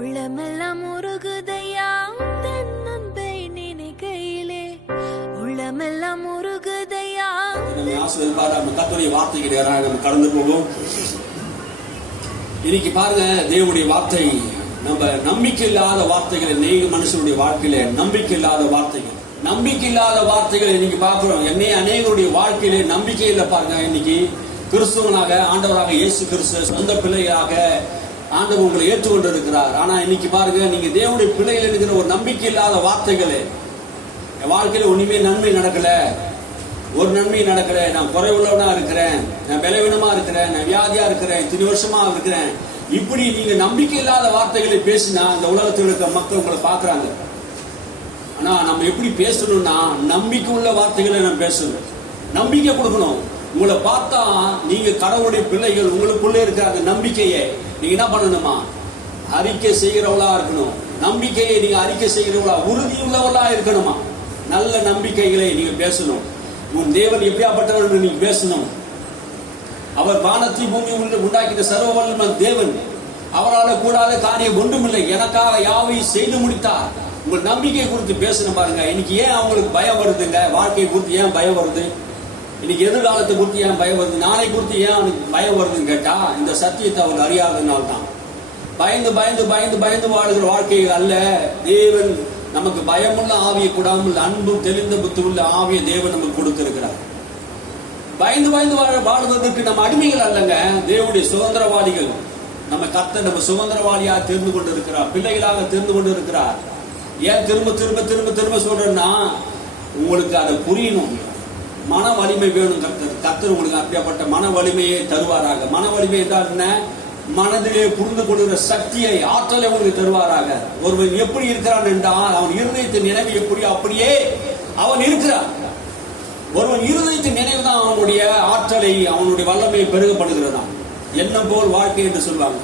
உள்ளமெல்லாம் உருகுதையா தன்னன்பை நினைக்கையிலே, உள்ளமெல்லாம் உருகுதையா. கர்த்தருடைய வார்த்தைக்கு நேராக நம்ம கடந்து போவோம். இன்னைக்கு பாருங்க, தேவனுடைய வார்த்தை நம்ம நம்பிக்கை இல்லாத வார்த்தைகள். அநேக மனுஷனுடைய வாழ்க்கையில நம்பிக்கை இல்லாத வார்த்தைகள், நம்பிக்கை இல்லாத வார்த்தைகள் இன்னைக்கு பாக்குறோம். அநேகருடைய வாழ்க்கையில நம்பிக்கை இல்லை பாருங்க. இன்னைக்கு கிறிஸ்துவனாக ஆண்டவராக இயேசு கிறிஸ்து சொந்த பிள்ளையாக ஆண்டவர் உங்களை ஏற்றுக்கொண்டு இருக்கிறார். ஆனா இன்னைக்கு பாருங்க, நீங்க தேவனுடைய பிள்ளைகள் இருக்கிற ஒரு நம்பிக்கை இல்லாத வார்த்தைகள். என் வாழ்க்கையில ஒண்ணுமே நன்மை நடக்கல, ஒரு நன்மை நடக்கல, நான் குறைவுள்ளவனா இருக்கிறேன், நான் பலவீனமா இருக்கிறேன், நான் வியாதியா இருக்கிறேன், இத்தனை வருஷமா இருக்கிறேன். இப்படி நீங்க நம்பிக்கை இல்லாத வார்த்தைகளை பேசினா அந்த உலகத்தில் இருக்க மக்கள் உங்களை பாக்குறாங்க. ஆனா நம்ம எப்படி பேசணும்னா, நம்பிக்கை உள்ள வார்த்தைகளை நம்ம பேசணும், நம்பிக்கை கொடுக்கணும். உங்களை பார்த்தா நீங்க கடவுளுடைய பிள்ளைகள், உங்களுக்குள்ள இருக்கிற அந்த நம்பிக்கையை நீங்க என்ன பண்ணணுமா, அறிக்கை செய்கிறவளா இருக்கணும். நம்பிக்கையை நீங்க அறிக்கை செய்கிறவளா, உறுதியுள்ளவளா இருக்கணுமா. நல்ல நம்பிக்கைகளை நீங்க பேசணும். உன் தேவன் எப்படியாப்பட்டவர் நீங்க பேசணும். அவர் வானத்தை பூமி உண்டாக்கிற சர்வ வல்லமை தேவன், அவரால் கூடாத காரியம் ஒன்றுமில்லை, எனக்காக யாவையும் செய்து முடித்தார். உங்கள் நம்பிக்கை குறித்து பேசணும் பாருங்க. இன்னைக்கு ஏன் அவங்களுக்கு பயம் வருதுங்க? வாழ்க்கை குறித்து ஏன் பயம் வருது? இன்னைக்கு எதிர்காலத்தை குறித்து ஏன் பயம் வருது? நாளை குறித்து ஏன் அவனுக்கு பயம் வருதுன்னு கேட்டா, இந்த சத்தியத்தை அவர் அறியாததுனால தான். பயந்து பயந்து பயந்து பயந்து வாழ்கிற வாழ்க்கை அல்ல. தேவன் நமக்கு பயமுள்ள ஆவியை கூடாமல் அன்பும் தெளிந்த புத்தி உள்ள ஆவியை தேவன் நமக்கு கொடுத்திருக்கிறார். பயந்து பயந்து வாழ்வதற்கு நம்ம அடிமைகள் அல்லங்க, தேவனுடைய சுதந்திரவாதிகள். நம்ம கர்த்தர் நம்ம சுதந்திரவாதியாக தெரிந்து கொண்டு இருக்கிறார், பிள்ளைகளாக தெரிந்து கொண்டு இருக்கிறார். ஏன் திரும்ப திரும்ப திரும்ப திரும்ப சொல்றேன்னா, உங்களுக்கு அதை புரியணும். மன வலிமை வேணும். கர்த்தர் உங்களுக்கு அப்படியாப்பட்ட மன வலிமையை தருவாராக. மன வலிமை என்றால் என்ன? மனதிலே புரிந்து கொள்கிற சக்தியை, ஆற்றலை உங்களுக்கு தருவாராக. ஒருவன் எப்படி இருக்கிறான் என்றால், அவன் இருதயத்தின் நினைவு எப்படி அப்படியே அவன் இருக்கிறான். ஒருவன் இருதயத்தின் நினைவு தான் அவனுடைய ஆற்றலை, அவனுடைய வல்லமையை பெருகப்படுகிறதான். எண்ணம் போல் வாழ்க்கை என்று சொல்லுவாங்க.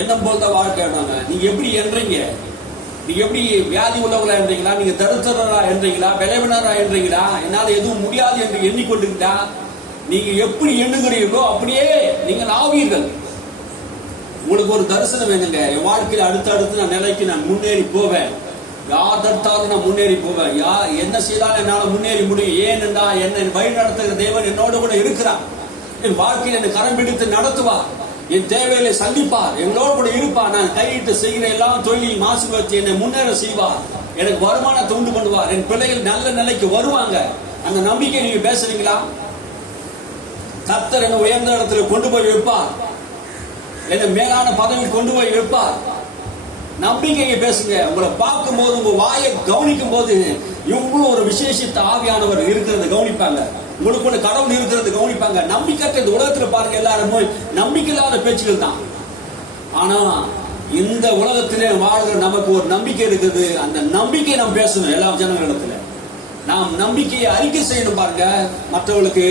எண்ணம் போல் தான் வாழ்க்கை. நீங்க எப்படி என்றீங்க? நீங்க எப்படி வியாதி உள்ளவர்களா என்றீங்களா? நீங்க தருத்தரா என்றீங்களா? பலவீனரா என்றீங்களா? என்னால் எதுவும் முடியாது என்று எண்ணிக்கொண்டிருந்தா, நீங்க எப்படி எண்ணுகிறீர்களோ அப்படியே நீங்கள் ஆவீர்கள். உங்களுக்கு ஒரு தரிசனம் வேணுங்க. என் வாழ்க்கையில் அடுத்தடுத்து நான் நிலைக்கு நான் முன்னேறி போவேன். யார் தடுத்தாலும் நான் முன்னேறி போவேன். என்ன செய்தாலும் என்னால் முன்னேறி முடியும். ஏன் என்றால் என்னை வழி நடத்துகிற தேவன் என்னோடு கூட இருக்கிறார். என் வாழ்க்கையில் என்னை கரம் பிடித்து நடத்துவார். என் தேவைகளை சந்திப்பார், எங்களோடு கூட இருப்பார். நான் கையிட்டு செய்கிற எல்லாம் தொழில் மாசு வச்சு என்னை முன்னேற செய்வார். எனக்கு வருமானத்தை உண்டு பண்ணுவார். என் பிள்ளைகள் நல்ல நிலைக்கு வருவாங்க. அந்த நம்பிக்கை நீங்க பேசுறீங்களா? கர்த்தர் என்னை உயர்ந்த இடத்துல கொண்டு போய் வைப்பார், என்னை மேலான பதவி கொண்டு போய் வைப்பார். நம்பிக்கையை பேசுங்க. உங்களை பார்க்கும் போது, உங்க வாயை கவனிக்கும் போது, இவ்வளவு ஒரு விசேஷித்த ஆவியானவர் இருக்கிறத கவனிப்பாங்க. உங்களுக்குள்ள கடவுள் இருக்கிறது கவனிப்பாங்க. நம்பிக்கை இந்த உலகத்துல பாருங்க, எல்லாரும் நம்பிக்கை இல்லாத பேச்சுகள் தான். ஆனா இந்த உலகத்திலே வாழ்கிற நமக்கு ஒரு நம்பிக்கை இருக்குது. அந்த நம்பிக்கை நாம் பேசணும் எல்லா ஜனங்களிடத்துல. நாம் நம்பிக்கையை அறிக்கை செய்யணும் பாருங்க. மற்றவர்களுக்கு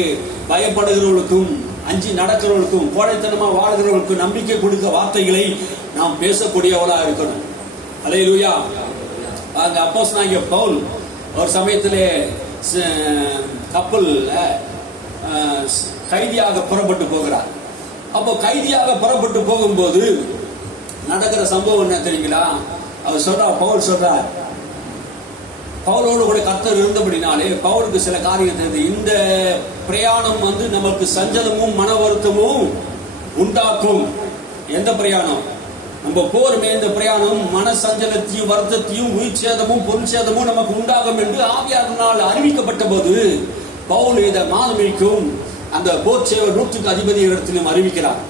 பயப்படுகிறவர்களுக்கும், அஞ்சி நடக்கிறவர்களுக்கும், கோழைத்தனமா வாழ்கிறவர்களுக்கும் நம்பிக்கை கொடுக்க வார்த்தைகளை நாம் பேசக்கூடியவளா இருக்கணும். அல்லேலூயா. அங்க அப்போஸ்தலனாகிய பவுல் ஒரு சமயத்திலே கப்பல் கைதியாக புறப்பட்டு போகிறார். அப்போ கைதியாக புறப்பட்டு போகும்போது நடக்கிற சம்பவம் என்ன தெரியுங்களா? அவர் சொல்றார், பவுல் சொல்றார், பவுலோடு கூட கர்த்தர் இருந்தபடினாலே பவுலுக்கு சில காரியம் தெரியுது. இந்த பிரயாணம் நமக்கு சஞ்சலமும் மன வருத்தமும் உண்டாக்கும். எந்த பிரயாணம்? நம்ம போருமே இந்த பிரயாணம் மன சஞ்சலத்தையும் வருத்தத்தையும் உயிர் சேதமும் பொருள் சேதமும் நமக்கு உண்டாகும் என்று ஆவியானவரால் அறிவிக்கப்பட்ட போது பவுல் இதை மாதமிக்கும் அந்த போர் சேவர் நூற்றுக்கு அதிபதி இடத்திலும் அறிவிக்கிறார்.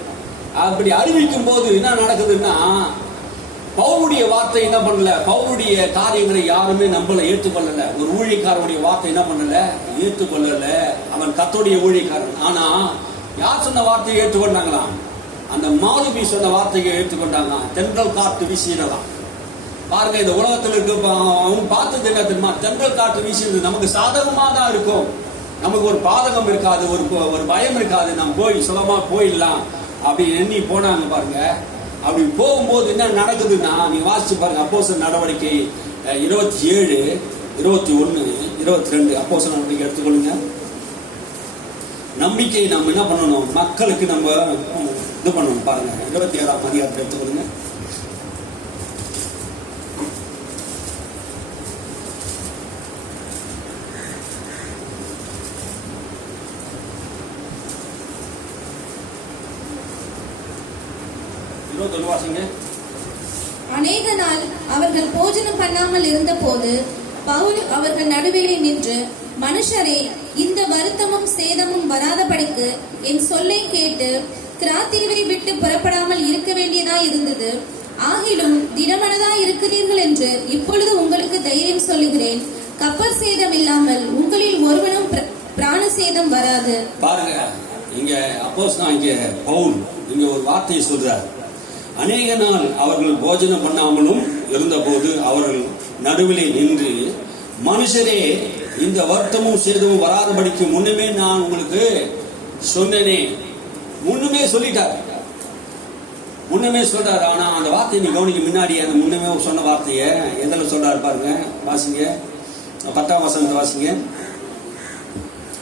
அப்படி அறிவிக்கும் போது என்ன நடக்குதுன்னா, பவுலுடைய வார்த்தை என்ன பண்ணல, பவுலுடைய காரியங்களை யாருமே நம்மள ஏற்றுக்கொள்ளல. ஒரு ஊழியக்காரனுடைய வார்த்தை என்ன பண்ணல, ஏற்றுக்கொள்ளல. அவன் கர்த்தருடைய ஊழியக்காரன். ஆனா யார் சொன்ன வார்த்தையை ஏற்றுக்கொண்டாங்களாம்? அந்த மாலுமி சொன்ன வார்த்தையை ஏற்றுக்கொண்டாங்க. தென்றல் காற்று வீசிடலாம் பாருங்க. இந்த உலகத்தில் இருக்க அவங்க பார்த்தது என்ன தெரியுமா? தென்றல் காற்று வீசினது நமக்கு சாதகமா தான் இருக்கும். நமக்கு ஒரு பாதகம் இருக்காது, ஒரு பயம் இருக்காது. நம்ம போய் சுலமா போயிடலாம் அப்படி எண்ணி போனாங்க பாருங்க. அப்படி போகும்போது என்ன நடக்குதுன்னா, நீங்க வாசிச்சு பாருங்க. அப்போஸ்தலர் நடவடிக்கை 27, 21, 22. அப்போஸ்தலர் நடவடிக்கை எடுத்துக்கொள்ளுங்க. நம்பிக்கை நம்ம என்ன பண்ணணும்? மக்களுக்கு நம்ம இது பண்ணணும் பாருங்க. 27ஆம் அதிகாரத்தை எடுத்துக்கொள்ளுங்க. 21 வாசிங்க. அநேக நாள் அவர்கள் போஜனம் பண்ணாமல் இருந்தபோது பவுல் அவர்கள் நடுவிலே நின்று, மனுஷரே, இந்த வருத்தமும் சேதமும் வராதபடிக்கு என் சொல்லை கேட்டு கிராத்தீவை விட்டு புறப்படாமல் இருக்க வேண்டியதாய் இருந்தது. ஆகிலும் திடமனதாய் இருக்கிறீர்கள் என்று இப்பொழுது உங்களுக்கு தைரியம் சொல்லுகிறேன். கப்பல் சேதம் இல்லாமல் உங்களில் ஒருவனும் பிராண சேதம் வராது. பாருங்க, இங்க அப்போஸ்தலன் இங்க பவுல் இங்க ஒரு வார்த்தையை சொல்றார். அநேக நாள் அவர்கள் போஜனம் பண்ணாமலும் இருந்தபோது அவர்கள் நடுவிலே நின்று, மனுஷரே, இந்த வருத்தமும் சேதமும் வராதபடிக்கு முன்னுமே நான் உங்களுக்கு சொன்னேனே. முன்னுமே சொல்லிட்டார், முன்னமே சொல்றாரு. ஆனா அந்த வார்த்தையை நீ கவனிக்க முன்னாடி அந்த முன்னமே சொன்ன வார்த்தையை எதுல சொல்றாரு பாருங்க. வாசிங்க 10ஆம் வசனத்தை வாசிங்க.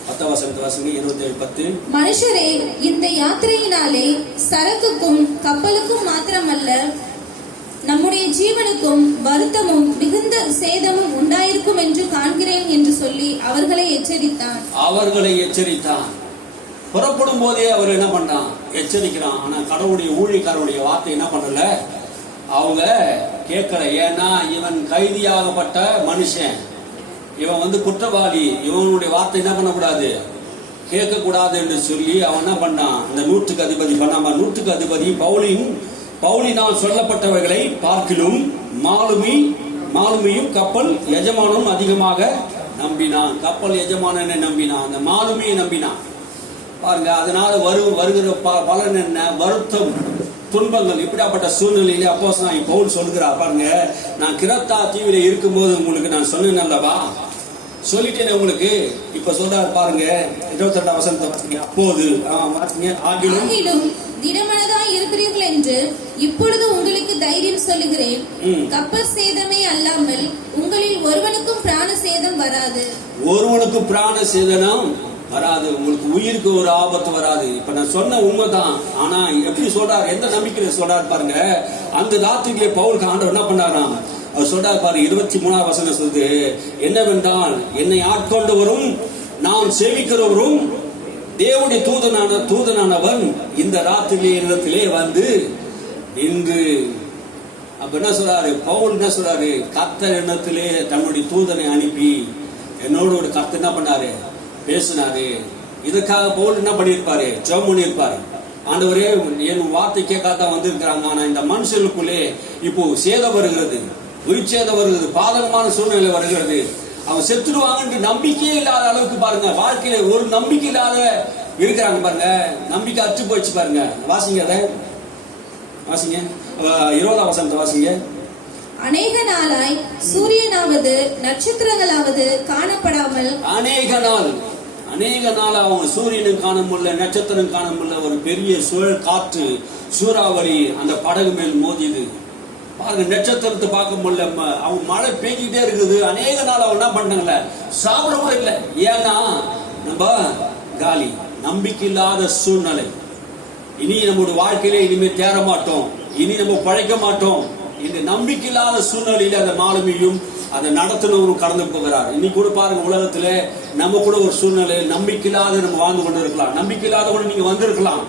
10ஆம் வசனத்தை வாசிங்க. 27:10. மனுஷரே, இந்த யாத்திரையினாலே சரக்குக்கும் கப்பலுக்கும் மாத்திரமல்ல, நம்முடைய ஜீவனுக்கும் வருத்தமும் மிகுந்த சேதமும் உண்டாயிருக்கும் என்று காண்கிறேன் என்று சொல்லி அவர்களை எச்சரித்தான். புறப்படும் போதே அவர் என்ன பண்றான்? எச்சரிக்கிறான். ஆனா கடவுளுடைய ஊழியக்காரருடைய வார்த்தை என்ன பண்ணல, அவங்க கேட்கல. ஏன்னா இவன் கைதியாகப்பட்ட மனுஷன், இவன் குற்றவாளி, இவனுடைய வார்த்தை என்ன பண்ணக்கூடாது, கேட்க கூடாது என்று சொல்லி அவன் என்ன பண்ணான்? இந்த 100க்கு அதிபதி பண்ணாம 100க்கு அதிபதி பவுலினால் சொல்லப்பட்டவர்களை பார்க்கிலும் மாலுமியும் கப்பல் எஜமானும் அதிகமாக நம்பினான். கப்பல் எஜமானனை நம்பினான், அந்த மாலுமியை நம்பினான். பாருங்க, அதனால வருகிற பலன் என்ன? வருத்தம், துன்பங்கள். இப்படிப்பட்ட சூழ்நிலையில அப்போஸ்தலன் பவுல் சொல்கிறார். பாருங்க, நான் கிரேத்தா தீவில இருக்கும்போது உங்களுக்கு நான் சொன்னேன் அல்லவா, சொல்லிட்டேன் உங்களுக்கு. இப்ப சொல்றாரு பாருங்க 22ஆம் வசனத்தை. அப்போது ஆகிலும் திடமனதாய் இருக்கிறீர்கள் என்று இப்பொழுது உங்களுக்கு தைரியம் சொல்லுகிறேன். கப்பல் சேதமே அல்லாமல் உங்களில் ஒருவனுக்கும் பிராண சேதம் வராது. ஒருவனுக்கும் பிராண சேதனம் வராது. உங்களுக்கு உயிருக்கு ஒரு ஆபத்து வராது. இப்ப நான் சொன்ன உண்மைதான். ஆனா எப்படி சொல்றாரு, எந்த நம்பிக்கையில சொல்றாரு பாருங்க. அந்த ராத்திரியிலே பவுலுக்கு ஆண்டவர் என்ன பண்ணாராம்? அவர் சொல்றாரு பாருங்க, 23ஆம் வசனம் சொல்லுது, என்னவென்றால் என்னை ஆட்கொண்டவரும் நாம் சேவிக்கிறவரும் தேவனுடைய தூதனானவன் இந்த ராத்திரியிலே வந்து நின்று. அப்ப என்ன சொல்றாரு பவுல்? என்ன சொல்றாரு? கர்த்தர் எண்ணத்திலே தன்னுடைய தூதனை அனுப்பி என்னோட ஒரு கர்த்தர் என்ன பண்ணாரு? பேசினாரு. இதுக்காக பவுல் என்ன பண்ணிருப்பாரு? ஜெபம் பண்ணிருப்பாரு. ஆண்டவரே, என் வார்த்தை கேட்காதான் வந்திருக்கிறாங்க. ஆனா இந்த மனுஷனுக்குள்ளே இப்போ சேதம் வருகிறது, உயிர் சேதம் வருகிறது, பாதகமான சூழ்நிலை வருகிறது. அவங்க செத்துடுவாங்க நம்பிக்கையே இல்லாத அளவுக்கு பாருங்க, வாழ்க்கையில ஒரு நம்பிக்கை இல்லாத இருக்கிறாங்க பாருங்க. நம்பிக்கை அற்று போயிடுச்சு பாருங்க. வாசிங்க, அதை வாசிங்க. 20ஆம் வசனத்தை வாசிங்க. அநேக நாளாய் சூரியனாவது நட்சத்திரங்களாவது காணப்படாமல், அநேக நாள் அவங்க சூரியனும் காண முடியல, நட்சத்திரம் காண முடியல. ஒரு பெரிய சுழல் காற்று, சூறாவளி அந்த படகு மேல் மோதியது பாருங்க. நட்சத்திரத்தை பார்க்க முடியல, அவங்க மழை பெய்ஞ்சிட்டே இருக்குது. அநேக நாள் அவங்க என்ன பண்ணாங்கல்ல, சாப்பிட கூட இல்லை. ஏன்னா நம்ம காலி, நம்பிக்கை இல்லாத சூழ்நிலை. இனி நம்முடைய வாழ்க்கையில இனிமே தேர மாட்டோம், இனி நம்ம பழைக்க மாட்டோம். இந்த நம்பிக்கை இல்லாத சூழ்நிலையில அந்த மாலுமியும் அதை நடத்தினவரும் கடந்து போகிறார். இன்னைக்கு கூட பாருங்க, உலகத்துல நம்ம கூட ஒரு சூழ்நிலை நம்பிக்கை இல்லாத நம்ம வாழ்ந்து கொண்டு இருக்கலாம். நம்பிக்கை இல்லாத கூட நீங்க வந்திருக்கலாம்.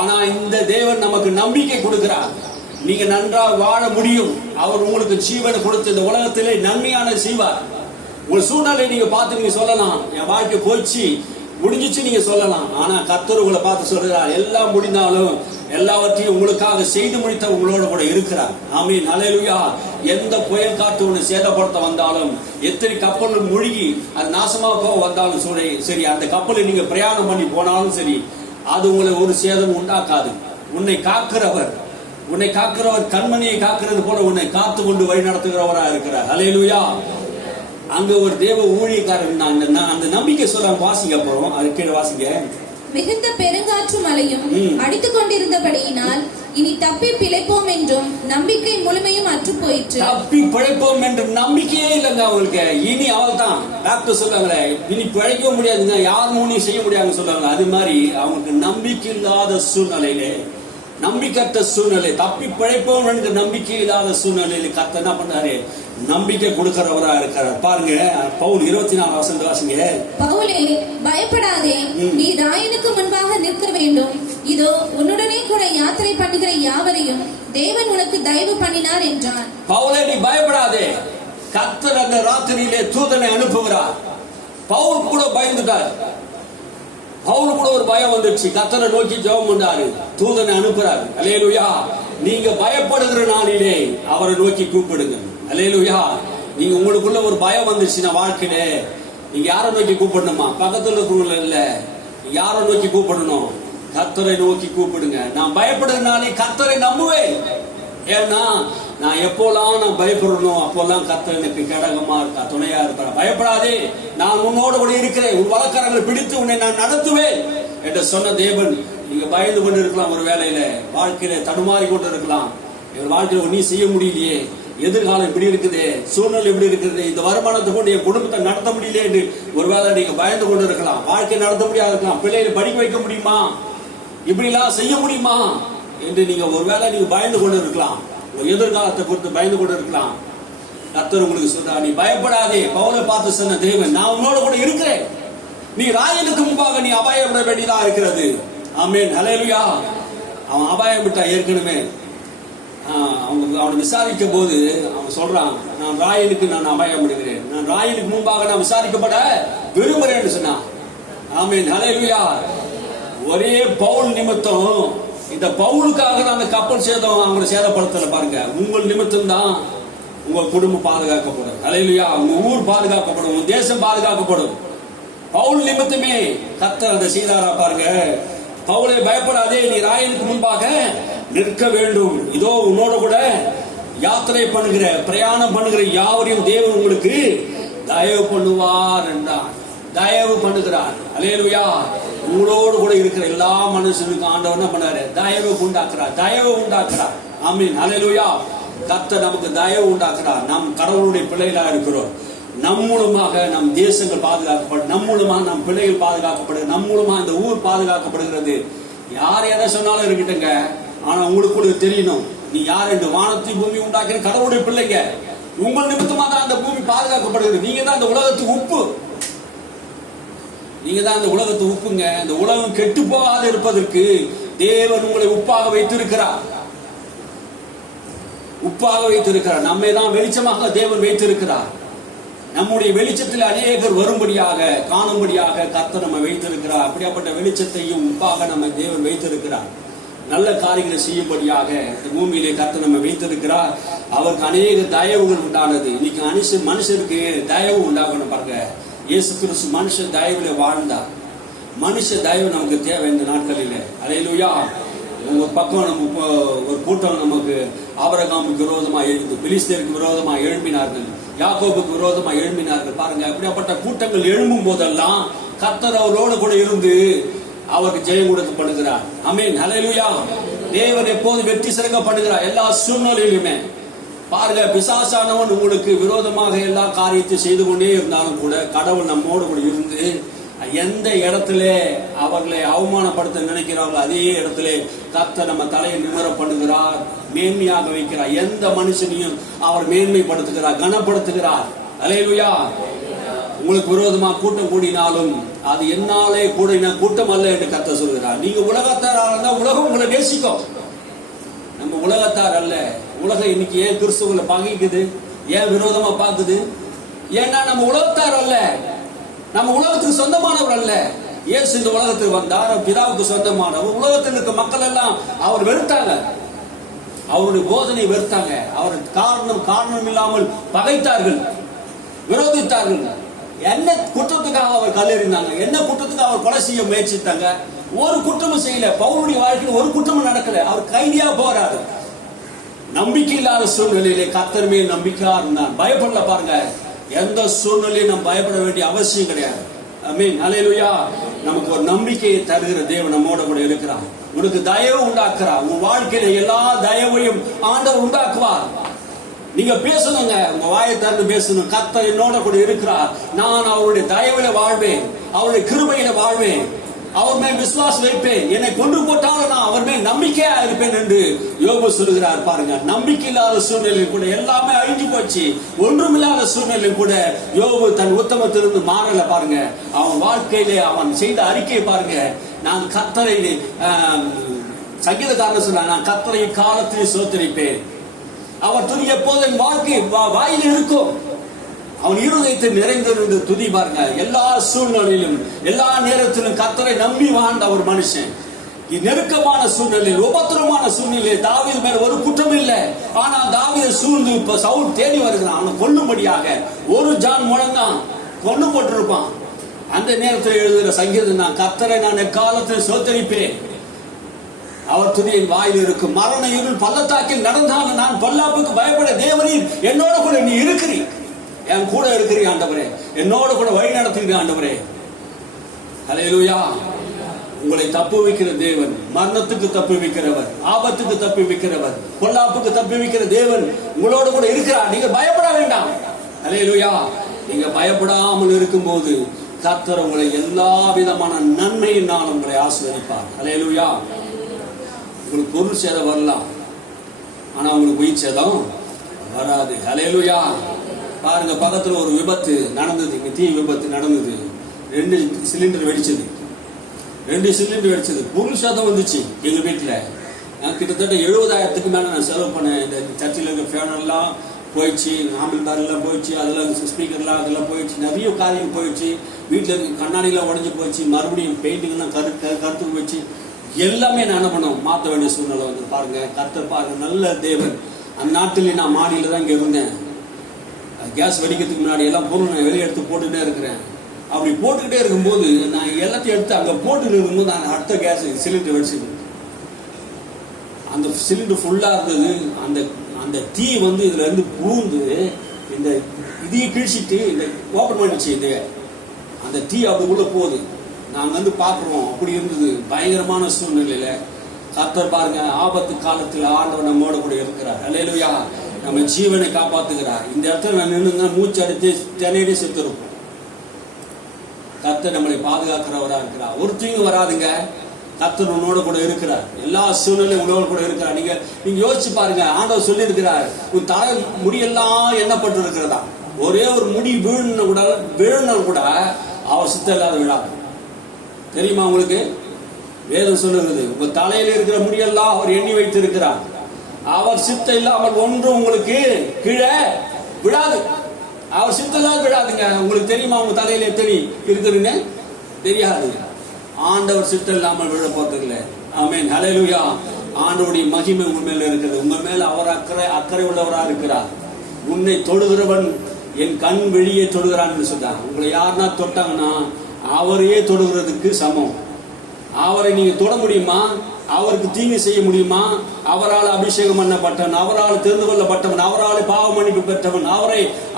ஆனா இந்த தேவன் நமக்கு நம்பிக்கை கொடுக்கிறார். நீங்க நன்றாக வாழ முடியும். அவர் உங்களுக்கு ஜீவனை கொடுத்து இந்த உலகத்திலே நன்மையான செய்வார். உங்க சூழ்நிலை நீங்க பார்த்து நீங்க சொல்லலாம், என் வாழ்க்கை போச்சு முடிஞ்சிச்சு நீங்க சொல்லலாம். ஆனா கர்த்தர் உங்களை பார்த்து சொல்றார், எல்லாம் முடிந்தாலும் எல்லாவற்றையும் உங்களுக்காக செய்து முடித்த உங்களோட கூட இருக்கிறார். ஆமென், அல்லேலூயா. எந்த புயல் காற்று ஒன்று சேதப்படுத்த வந்தாலும், எத்தனை கப்பல் மூழ்கி அது நாசமாக போக வந்தாலும் சரி, அந்த கப்பலை நீங்க பிரயாணம் பண்ணி போனாலும் சரி, அது உங்களை ஒரு சேதம் உண்டாக்காது. உன்னை காக்கிறவர் கண்மணியை காக்கிறது போல உன்னை காத்து கொண்டு வழி நடத்துகிறவராக இருக்கிறார். அல்லேலூயா. அங்க ஒரு தேவ ஊழியக்காரன் அந்த நம்பிக்கை சொல்ல வாசிங்க. அப்புறம் அது கீழே வாசிங்க. மிகுந்த பெருங்காற்று மழையும் அடித்துக் கொண்டிருந்தபடியினால் இனி தப்பி பிழைப்போம் என்றும் நம்பிக்கை முழுமையும் அற்று போயிற்று. தப்பி பிழைப்போம் என்றும் நம்பிக்கையே இல்லைங்க அவங்களுக்கு. இனி அவள் தான் டாக்டர் சொல்றாங்களே, இனி பிழைக்க முடியாதுங்க, யாரும் ஒன்றும் செய்ய முடியாதுன்னு சொல்றாங்க. அது மாதிரி அவங்களுக்கு நம்பிக்கை இல்லாத சூழ்நிலையிலே, நம்பிக்கற்ற சூழ்நிலை, தப்பி பிழைப்போம் என்று நம்பிக்கை இல்லாத சூழ்நிலையில கர்த்தர் என்ன பண்றாரு? நம்பிக்கை கொடுக்கிறவரா இருக்கிறார். பாருங்க பவுல் 24ஆம் வசனத்தை வாசிங்க. பவுலே, பயப்படாதே, நீ ராயனுக்கு முன்பாக நிற்க வேண்டும். இதோ உன்னுடனே கூட யாத்திரை பண்ணுகிற யாவரையும் தேவன் உனக்கு தயவு பண்ணினார் என்றான். பவுலே, நீ பயப்படாதே, கர்த்தர் அந்த ராத்திரியிலே தூதனை அனுப்புகிறார். பவுல் கூட பயந்துட்டார். பவுல் கூட ஒரு பயம் வந்துருச்சு. கர்த்தரை நோக்கி ஜெபம் பண்ணாரு, தூதனை அனுப்புறாரு. அல்லேலூயா. நீங்க பயப்படுகிற நாளிலே அவரை நோக்கி கூப்பிடுங்க. அல்லேலூயா. நீங்க உங்களுக்குள்ள ஒரு பயம் வந்துச்சுன்னா வாழ்க்கையில நீங்க யாரை நோக்கி கூப்பிடணுமா? பக்கத்துல இருக்கிறவங்கள இல்ல, யாரை நோக்கி கூப்பிடணும்? கர்த்தரை நோக்கி கூப்பிடுங்க. நான் பயப்படுறதுனாலே கர்த்தரை நம்புவேன். ஏன்னா நான் எப்போலாம் நான் பயப்படணும் அப்போல்லாம் கர்த்தர் எனக்கு கடகமா இருக்கா, துணையா இருக்கா. பயப்படாதே, நான் உன்னோடு கூட இருக்கிறேன், உன் வழக்கரங்களை பிடித்து உன்னை நான் நடத்துவேன் என்று சொன்ன தேவன். நீங்க பயந்து கொண்டு இருக்கலாம், ஒரு வேலையில வாழ்க்கையில தடுமாறி கொண்டு இருக்கலாம். என் வாழ்க்கையில ஒன்னும் செய்ய முடியலையே, எதிர்காலம் இப்படி இருக்குது, சூழ்நிலை இப்படி இருக்குது, இந்த வருமானத்தை கொண்டு என் குடும்பத்தை நடத்த முடியல என்று ஒருவேளை நீங்க பயந்து கொண்டு இருக்கலாம். வாழ்க்கை நடத்த முடியாது இருக்கலாம். பிள்ளைகளை படிக்க வைக்க முடியுமா, இப்படி எல்லாம் செய்ய முடியுமா என்று நீங்க ஒருவேளை நீங்க பயந்து கொண்டு இருக்கலாம். எதிர்காலத்தை குறித்து பயந்து கொண்டு இருக்கலாம். கர்த்தர் உங்களுக்கு சொல்றா, நீ பயப்படாதே. பவுலை பார்த்து சொன்ன தேவன், நான் உன்னோட கூட இருக்கிறேன். நீ ராயனுக்கு முன்பாக நீ அபாயப்பட வேண்டியதா இருக்கிறது. ஆமென், ஹல்லேலூயா. அவன் அபாயம் விட்டா ஏற்கனவே. அவனை விசாரிக்கும் போது அவன் சொல்றான், நான் ராயனுக்கு நான் அபாயம் விடுகிறேன், நான் ராயனுக்கு முன்பாக நான் விசாரிக்கப்பட விரும்புறேன்னு சொன்னான். ஆமென், ஹல்லேலூயா. ஒரே பவுல் நிமித்தம், இந்த பவுலுக்காக தான் அந்த கப்பல் சேதம் அவங்களை சேதப்படுத்தல பாருங்க. உங்கள் நிமித்தம் தான் உங்க குடும்பம் பாதுகாக்கப்படும். அல்லேலூயா. உங்க ஊர் பாதுகாக்கப்படும், உங்க தேசம் பாதுகாக்கப்படும். பவுல் நிமித்தமே கர்த்தர் அந்த செய்தாரா பாருங்க. பவுலே, பயப்படாதே, நீ ராயனுக்கு முன்பாக நிற்க வேண்டும். இதோ உன்னோட கூட யாத்திரை பண்ணுகிற, பிரயாணம் பண்ணுகிற யாவரையும் தேவன் உங்களுக்கு தயவு பண்ணுவார் என்றார். தயவு பண்ணுகிறார். அல்லேலூயா. உங்களோடு கூட இருக்கிற எல்லா மனுஷனுக்கும் ஆண்டவர் என்ன பண்ணாரு? தயவு உண்டாக்குறார், தயவு உண்டாக்குறார். ஆமீன், அல்லேலூயா. கர்த்தர் நமக்கு தயவு உண்டாக்குறார். நம் கடவுளுடைய பிள்ளைகளா இருக்கிறோம். நம் மூலமாக நம் தேசங்கள் பாதுகாக்கப்படும், நம் மூலமாக நம் பிள்ளைகள் பாதுகாக்கப்படுது, நம் மூலமா இந்த ஊர் பாதுகாக்கப்படுகிறது. யார் எதை சொன்னாலும் இருக்கட்டுங்க, ஆனா உங்களுக்கு தெரியணும் நீ யார் என்று. வானத்தை பூமி உண்டாக்கிற கடவுளுடைய பிள்ளைங்க. உங்கள் நிமித்தமா தான் அந்த பூமி பாதுகாக்கப்படுகிறது. நீங்க தான் இந்த உலகத்துக்கு உப்பு. நீங்க தான் இந்த உலகத்து உப்புங்க. இந்த உலகம் கெட்டு போகாது இருப்பதற்கு தேவன் உங்களை உப்பாக வைத்திருக்கிறார். உப்பாக வைத்திருக்கிறார். நம்மை தான் வெளிச்சமாக தேவன் வைத்திருக்கிறார். நம்முடைய வெளிச்சத்தில் அநேகர் வரும்படியாக, காணும்படியாக கர்த்தர் நம்ம வைத்திருக்கிறார். அப்படியாப்பட்ட வெளிச்சத்தையும் உப்பாக நம்ம தேவன் வைத்திருக்கிறார். நல்ல காரியங்களை செய்யும்படியாக இந்த பூமியிலே கர்த்தர் நம்ம வைத்திருக்கிறார். அவருக்கு அநேக தயவுகள் உண்டானது. இன்னைக்கு மனுஷருக்கு தயவு உண்டாகணும் பாருங்க. இயேசு கிறிஸ்து மனுஷ தயவுல வாழ்ந்தார். மனுஷ தயவு நமக்கு தேவை இந்த நாட்களில். அல்லேலூயா. ஒரு பக்கம் நம்ம ஒரு கூட்டம் நமக்கு ஆபிரகாமுக்கு விரோதமா எழுந்து, பிலிஸ்தருக்கு விரோதமா எழும்பினார்கள், யாக்கோபுக்கு விரோதமா எழும்பினார்கள். பாருங்க, அப்படிப்பட்ட கூட்டங்கள் எழும்பும் போதெல்லாம் கர்த்தர் அவரோடு கூட இருந்து அவருக்கு ஜெயம் கொடுக்கப்படுகிறார். ஆமென், ஹல்லேலூயா. தேவன் எப்போது வெற்றி சிறக்க பண்ணுகிறார் எல்லா சூழ்நிலையிலுமே. பாருங்க, பிசாசானவன் உங்களுக்கு விரோதமாக எல்லா காரியத்தை செய்து கொண்டே இருந்தாலும் கூட கடவுள் நம்மோடு கூட இருந்து எந்த இடத்துல அவர்களை அவமானப்படுத்த நினைக்கிறார்களோ அதே இடத்துல கர்த்தர் நம்ம தலையை நிமிர பண்ணுகிறார், மேன்மையாக வைக்கிறார். எந்த மனுஷனையும் அவர் மேன்மைப்படுத்துகிறார், கனப்படுத்துகிறார். அல்லேலூயா. உங்களுக்கு விரோதமா கூட்டம் கூடினாலும் அது என்னாலே கூடின கூட்டம் அல்ல என்று கர்த்தர் சொல்கிறார். நீங்க உலகத்தாரா இருந்தா உலகம் உங்களை நேசிக்கும். நம்ம உலகத்தார் அல்ல. உலகம் இன்னைக்கு ஏன் கிறிஸ்துவங்களை பகைக்குது, ஏன் விரோதமா பாக்குது? ஏன்னா நம்ம உலகத்தார் அல்ல, நம்ம உலகத்துக்கு சொந்தமானவர் அல்ல. இயேசு இந்த உலகத்துக்கு வந்தார், பிதாவுக்கு சொந்தமானவர். உலகத்தில் இருக்க மக்கள் எல்லாம் அவர் வெறுத்தாங்க, அவருடைய போதனை வெறுத்தாங்க. அவர் காரணம் இல்லாமல் பகைத்தார்கள், விரோதித்தார்கள். என்ன குற்றத்துக்காக அவர் கல்லெறிந்தாங்க, என்ன குற்றத்துக்கு அவர் கொலை செய்ய முயற்சித்தாங்க? ஒரு குற்றமும் செய்யல. பவுலுடைய வாழ்க்கையில் ஒரு குற்றமும் நடக்கல. அவர் கைதியா போறாரு. நம்பிக்கை இல்லாத சூழ்நிலையிலே கர்த்தர் மேல் நம்பிக்கையா இருந்தார். பயப்படல. பாருங்க, எந்த சூழ்நிலையும் நம்ம பயப்பட வேண்டிய அவசியம் கிடையாது. ஆமென், ஹல்லேலூயா. நமக்கு ஒரு நம்பிக்கையை தருகிற தேவன் நம்மோட கூட இருக்கிறார். உனக்கு தயவு உண்டாக்குறார். உன் வாழ்க்கையில எல்லா தயவையும் ஆண்டவர் உண்டாக்குவார். நீங்க பேசணுங்க, உங்க வாயை திறந்து பேசணும். கர்த்தர் என்னோட கூட இருக்கிறார், நான் அவருடைய தயவுல வாழ்வேன், அவருடைய கிருபையில வாழ்வேன், அவர் மேல் விசுவாசம் வைப்பேன், என்னை கொண்டு போட்டாலும் நான் அவர் மேல் நம்பிக்கையா இருப்பேன் என்று யோபு சொல்கிறார். பாருங்க, நம்பிக்கை இல்லாத சூழ்நிலையில் கூட எல்லாமே அழிஞ்சு போச்சு. ஒன்றுமில்லாத சூழ்நிலையில் கூட யோபு தன் உத்தமத்திலிருந்து மாறல. பாருங்க, அவன் வாழ்க்கையிலே அவன் செய்த அறிக்கை பாருங்க, நான் கர்த்தரை சங்கீதக்காரன் சொன்னான், நான் கர்த்தரை காலத்தில் ஸ்தோத்திரிப்பேன். அவர் துதி எப்போதும் என் வாழ்க்கை வாயில் இருக்கும். அவன் இருதயத்தை நிறைந்திருந்த துதி பாருங்க. எல்லா சூழ்நிலையிலும் எல்லா நேரத்திலும் கர்த்தரை நம்பி வாழ்ந்த ஒரு மனுஷன். நெருக்கமான சூழ்நிலையில், உபத்திரமான சூழ்நிலையில் தாவீது மேல ஒரு குற்றம் இல்லை. ஆனா தாவீதை சூழ்ந்து இப்ப சவுல் தேடி வருகிறான். அவனை கொல்லும்படியாக ஒரு ஜான் மூலம் தான் கொண்டு போட்டிருப்பான். அந்த நேரத்தில் எழுதுகிற சங்கீதம், நான் கர்த்தரை நான் எக்காலத்தில் ஸ்தோத்திரிப்பேன், அவர் துதி என் வாயில் இருக்கும். மரண இருள் பள்ளத்தாக்கில் நடந்தாலும் நான் பொல்லாப்புக்கு பயப்பட, தேவரீர் என்னோட கூட நீ இருக்கிறீர், என் கூட இருக்கிறீர் ஆண்டவரே, என்னோட கூட வழி நடத்துகிறீர் ஆண்டவரே. ஹல்லேலூயா. உங்களை தப்பு வைக்கிற தேவன், மரணத்துக்கு தப்பு வைக்கிறவர், ஆபத்துக்கு தப்பு வைக்கிறவர், பொல்லாப்புக்கு தப்பு வைக்கிற தேவன் உங்களோட கூட இருக்கிறார். நீங்க பயப்பட வேண்டாம். ஹல்லேலூயா. நீங்க பயப்படாமல் இருக்கும்போது கர்த்தர் உங்களை எல்லா விதமான நன்மையினால் உங்களை ஆசீர்வதிப்பார். ஹல்லேலூயா. உங்களுக்கு பொருள் சேதம் வரலாம், ஆனா உங்களுக்கு உயிர் சேதம் வராது. ஹல்லேலூயா. பாருங்க, பக்கத்துல ஒரு விபத்து நடந்தது, இங்க தீ விபத்து நடந்தது. 2 சிலிண்டர் வெடிச்சது. 2 சிலிண்டர் வெடிச்சது. பொருள் சேதம் வந்துச்சு. எங்க வீட்டுல நான் கிட்டத்தட்ட 70,000க்கு மேல நான் செலவு பண்ணேன். இந்த சர்ச்சில் இருக்க ஃபேன் எல்லாம் போயிடுச்சு, ஆம்பிள்பார் எல்லாம் போயிடுச்சு, அதெல்லாம் ஸ்பீக்கர்லாம் அதெல்லாம் போயிடுச்சு, நிறைய காரியம் போயிடுச்சு. வீட்டுல இருக்க கண்ணாடிலாம் உடஞ்சி போயிடுச்சு, மறுபடியும் பெயிண்டிங் எல்லாம் கருத்து போயிடுச்சு. எல்லாமே நான் என்ன பண்ணோம், மாற்ற வேண்டிய சூழ்நிலை வந்து. பாருங்க, கர்த்தர் பாருங்க, நல்ல தேவன். அந்த நாட்டில் நான் மாடியில தான் இங்க இருந்தேன். கேஸ் வெடிக்கிறதுக்கு முன்னாடி எல்லாம் பொருள் நான் வெளியே எடுத்து போட்டுட்டே இருக்கிறேன். அப்படி போட்டுக்கிட்டே இருக்கும்போது நான் எல்லாத்தையும் எடுத்து அங்க போட்டு இருக்கும்போது நான் அடுத்த கேஸ் சிலிண்டர் வெடிச்சது. அந்த சிலிண்டர் ஃபுல்லா இருந்தது. அந்த அந்த தீ வந்து இதுல இருந்து பூந்து இந்த இதையை கிழிச்சிட்டு இந்த ஓபன் பண்ணிச்சு. இது அந்த தீ அப்படி உள்ள போகுது. நாங்க வந்து பாக்குறோம். அப்படி இருந்தது. பயங்கரமான சூழ்நிலையில கர்த்தர் பாருங்க, ஆபத்து காலத்தில் ஆண்டவர் நம்மோட கூட இருக்கிறார். ஹல்லேலூயா. நம்ம ஜீவனை காப்பாத்துகிறார். இந்த இடத்துல நான் நின்று மூச்சு அடித்து தினையிலே செத்து இருப்போம். கர்த்தர் நம்மளை பாதுகாக்கிறவரா இருக்கிறார். ஒரு தீங்கு வராதுங்க. கர்த்தர் உன்னோட கூட இருக்கிறார். எல்லா சூழ்நிலையும் உன்னோட கூட இருக்கிறார். நீங்க யோசிச்சு பாருங்க. ஆண்டவர் சொல்லி இருக்கிறார், உன் தலை முடியெல்லாம் எண்ணப்பட்டு இருக்கிறதா. ஒரே ஒரு முடி விழுன கூட அவர் சித்தம் இல்லாத விழாது. தெரியுமா உங்களுக்கு? வேதம் சொல்லுகிறது, உங்க தலையில இருக்கிற முடியெல்லாம் அவர் எண்ணி வைத்து இருக்கிறார். அவர் சித்தம் இல்லாமல் ஒன்றும் உங்களுக்கு கீழே விழாது. அவர் சித்தம் இல்லாத விழாதுங்க. உங்களுக்கு தெரியுமா உங்க தலையில எத்தனை இருக்குதுன்னு? தெரியாது. ஆண்டவர் சித்தம் இல்லாமல் விழ போறதில்லை. ஆமென். ஹல்லேலூயா. ஆண்டவருடைய மகிமை உங்க மேல இருக்கிறது. உங்க மேல அவர் அக்கறை உள்ளவரா இருக்கிறார். உன்னை தொடுகிறவன் என் கண் வெளியே தொடுகிறான்னு சொல்றான். உங்களை யாருன்னா தொட்டாங்கன்னா அவரையே தொடுகிறதுக்கு சமம். அவரை நீங்க தொட முடியுமா? அவருக்கு தீங்கு செய்ய முடியுமா? அவரால் அபிஷேகம் பண்ணப்பட்டவன், அவரால் தெரிந்து கொள்ளப்பட்டவன், அவரால் பாவ மன்னிப்பு பெற்றவன்,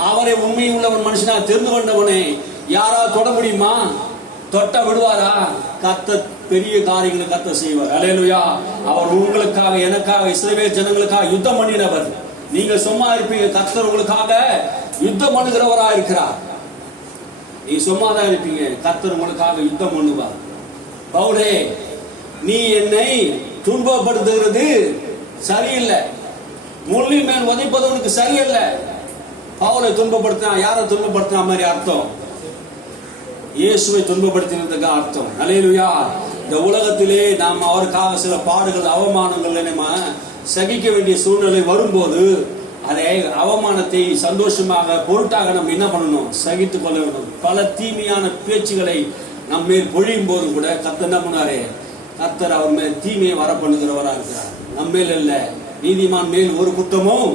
அவரை உண்மை உள்ளவன் மனுஷனா தெரிந்து கொண்டவனை யாரால் தொட முடியுமா? தொட்ட விடுவாரா? கர்த்தர் பெரிய காரியங்களை கர்த்தர் செய்வார். ஹல்லேலூயா. அவர் உங்களுக்காக, எனக்காக, இஸ்ரவேல் ஜனங்களுக்காக யுத்தம் பண்ணினவர். நீங்க சும்மா இருப்பீங்க. கர்த்தர் உங்களுக்காக யுத்தம் பண்ணுகிறவரா இருக்கிறார். நீ சும்மா தான் இருப்பீங்க. கர்த்தர் உங்களுக்காக யுத்தம் பண்ணுவார். பவுலே, நீ என்னை துன்பப்படுத்துகிறது சரியில்லை, முள்ளின் மேல் உதைப்பது உனக்கு சரியில்லை. பவுலை துன்பப்படுத்தினா யாரை துன்பப்படுத்தினா மாதிரி அர்த்தம்? இயேசுவை துன்பப்படுத்தினதுக்கு அர்த்தம். ஹல்லேலூயா. இந்த உலகத்திலே நாம் அவருக்காக சில பாடுகள், அவமானங்கள் நம்ம சகிக்க வேண்டிய சூழ்நிலை வரும்போது அதை அவமானத்தை சந்தோஷமாக பொருட்டாக நம்ம என்ன பண்ணணும்? சகித்துக் கொள்ள வேண்டும். பல தீமையான பேச்சுகளை நம்ம மேல் பொழியும் போது கூட கர்த்தர் என்ன பண்ணாரு? கர்த்தர் அவர் மேல் தீமையை வர பண்ணுகிறவரா இருக்கிறார். நம்ம மேல் இல்ல. நீதிமான் மேல் ஒரு குற்றமும்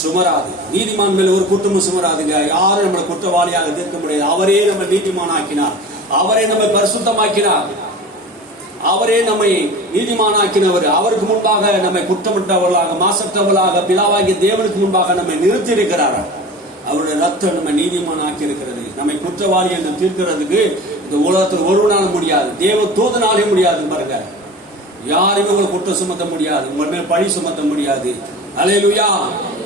சுமராது. நீதிமான் மேல் ஒரு குற்றமும் சுமராதுங்க. யாரும் நம்மளை குற்றவாளியாக தீர்க்க முடியாது. அவரே நம்ம நீதிமான் ஆக்கினார். அவரே நம்மை பரிசுத்தமாக்கினார். அவரே நம்மை நீதிமானாக்கினவர். அவருக்கு முன்பாக நம்மை குற்றமற்றவர்களாக, மாசற்றவர்களாக, பிதாவாகிய தேவனுக்கு முன்பாக நம்மை நிறுத்தி இருக்கிறார். அவருடைய ரத்தம் நம்ம நீதிமானாக்கி இருக்கிறது. நம்மை குற்றவாளி என்று தீர்க்கிறதுக்கு இந்த உலகத்தில் ஒருவனால முடியாது. தேவ தூதனாலே முடியாது. பாருங்க, யாருமே உங்களை குற்றம் சுமத்த முடியாது. உங்கள் மேல் பழி சுமத்த முடியாது. ஹல்லேலூயா.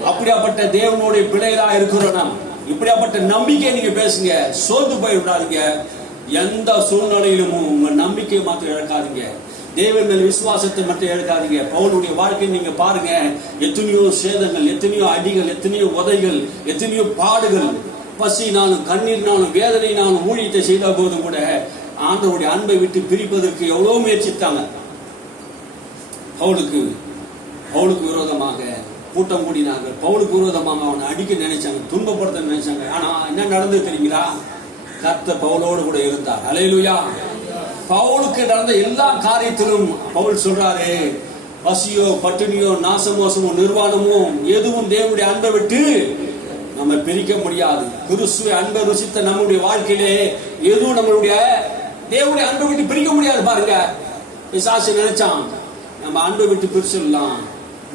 அப்படியாப்பட்ட தேவனுடைய பிள்ளைகளா இருக்கிறோம் நாம். இப்படியாப்பட்ட நம்பிக்கை நீங்க பேசுங்க. சோர்ந்து போய் விடாதீங்க. எந்த சூழ்நிலையிலும் உங்க நம்பிக்கையை மாத்திரம் இழக்காதீங்க. தேவன் மேல் விசுவாசத்தை மட்டும் இழக்காதீங்க. பவுலுடைய வாழ்க்கையை நீங்க பாருங்க. எத்தனையோ சேதங்கள், எத்தனையோ அடிகள், எத்தனையோ உதைகள், எத்தனையோ பாடுகள், பசினாலும் கண்ணீர்னாலும் வேதனைனாலும் ஊழியத்தை செய்த போதும் கூட ஆண்டவருடைய அன்பை விட்டு பிரிப்பதற்கு எவ்வளவு முயற்சித்தாங்க. பவுலுக்கு விரோதமாக கூட்டம் கூடினார்கள். பவுலுக்கு விரோதமாக அவனை அடிக்க நினைச்சாங்க, துன்பப்படுத்த நினைச்சாங்க. ஆனா என்ன நடந்தது தெரியுங்களா? கர்த்தர் பவுலோடு கூட இருந்தார். அல்லேலூயா. பவுலுக்கு நடந்த எல்லா காரியத்திலும் பவுல் சொல்றாரு, பசியோ பட்டினியோ நாசமோசமோ நிர்வாணமோ எதுவும் தேவனுடைய அன்பை விட்டு நம்ம பிரிக்க முடியாது. கிறிஸ்துவை அன்பை ருசித்த நம்முடைய வாழ்க்கையிலே எதுவும் நம்மளுடைய தேவனுடைய அன்பை விட்டு பிரிக்க முடியாது. பாருங்க, பிசாசு நினைச்சான் நம்ம அன்பை விட்டு பிரிச்சிடலாம்,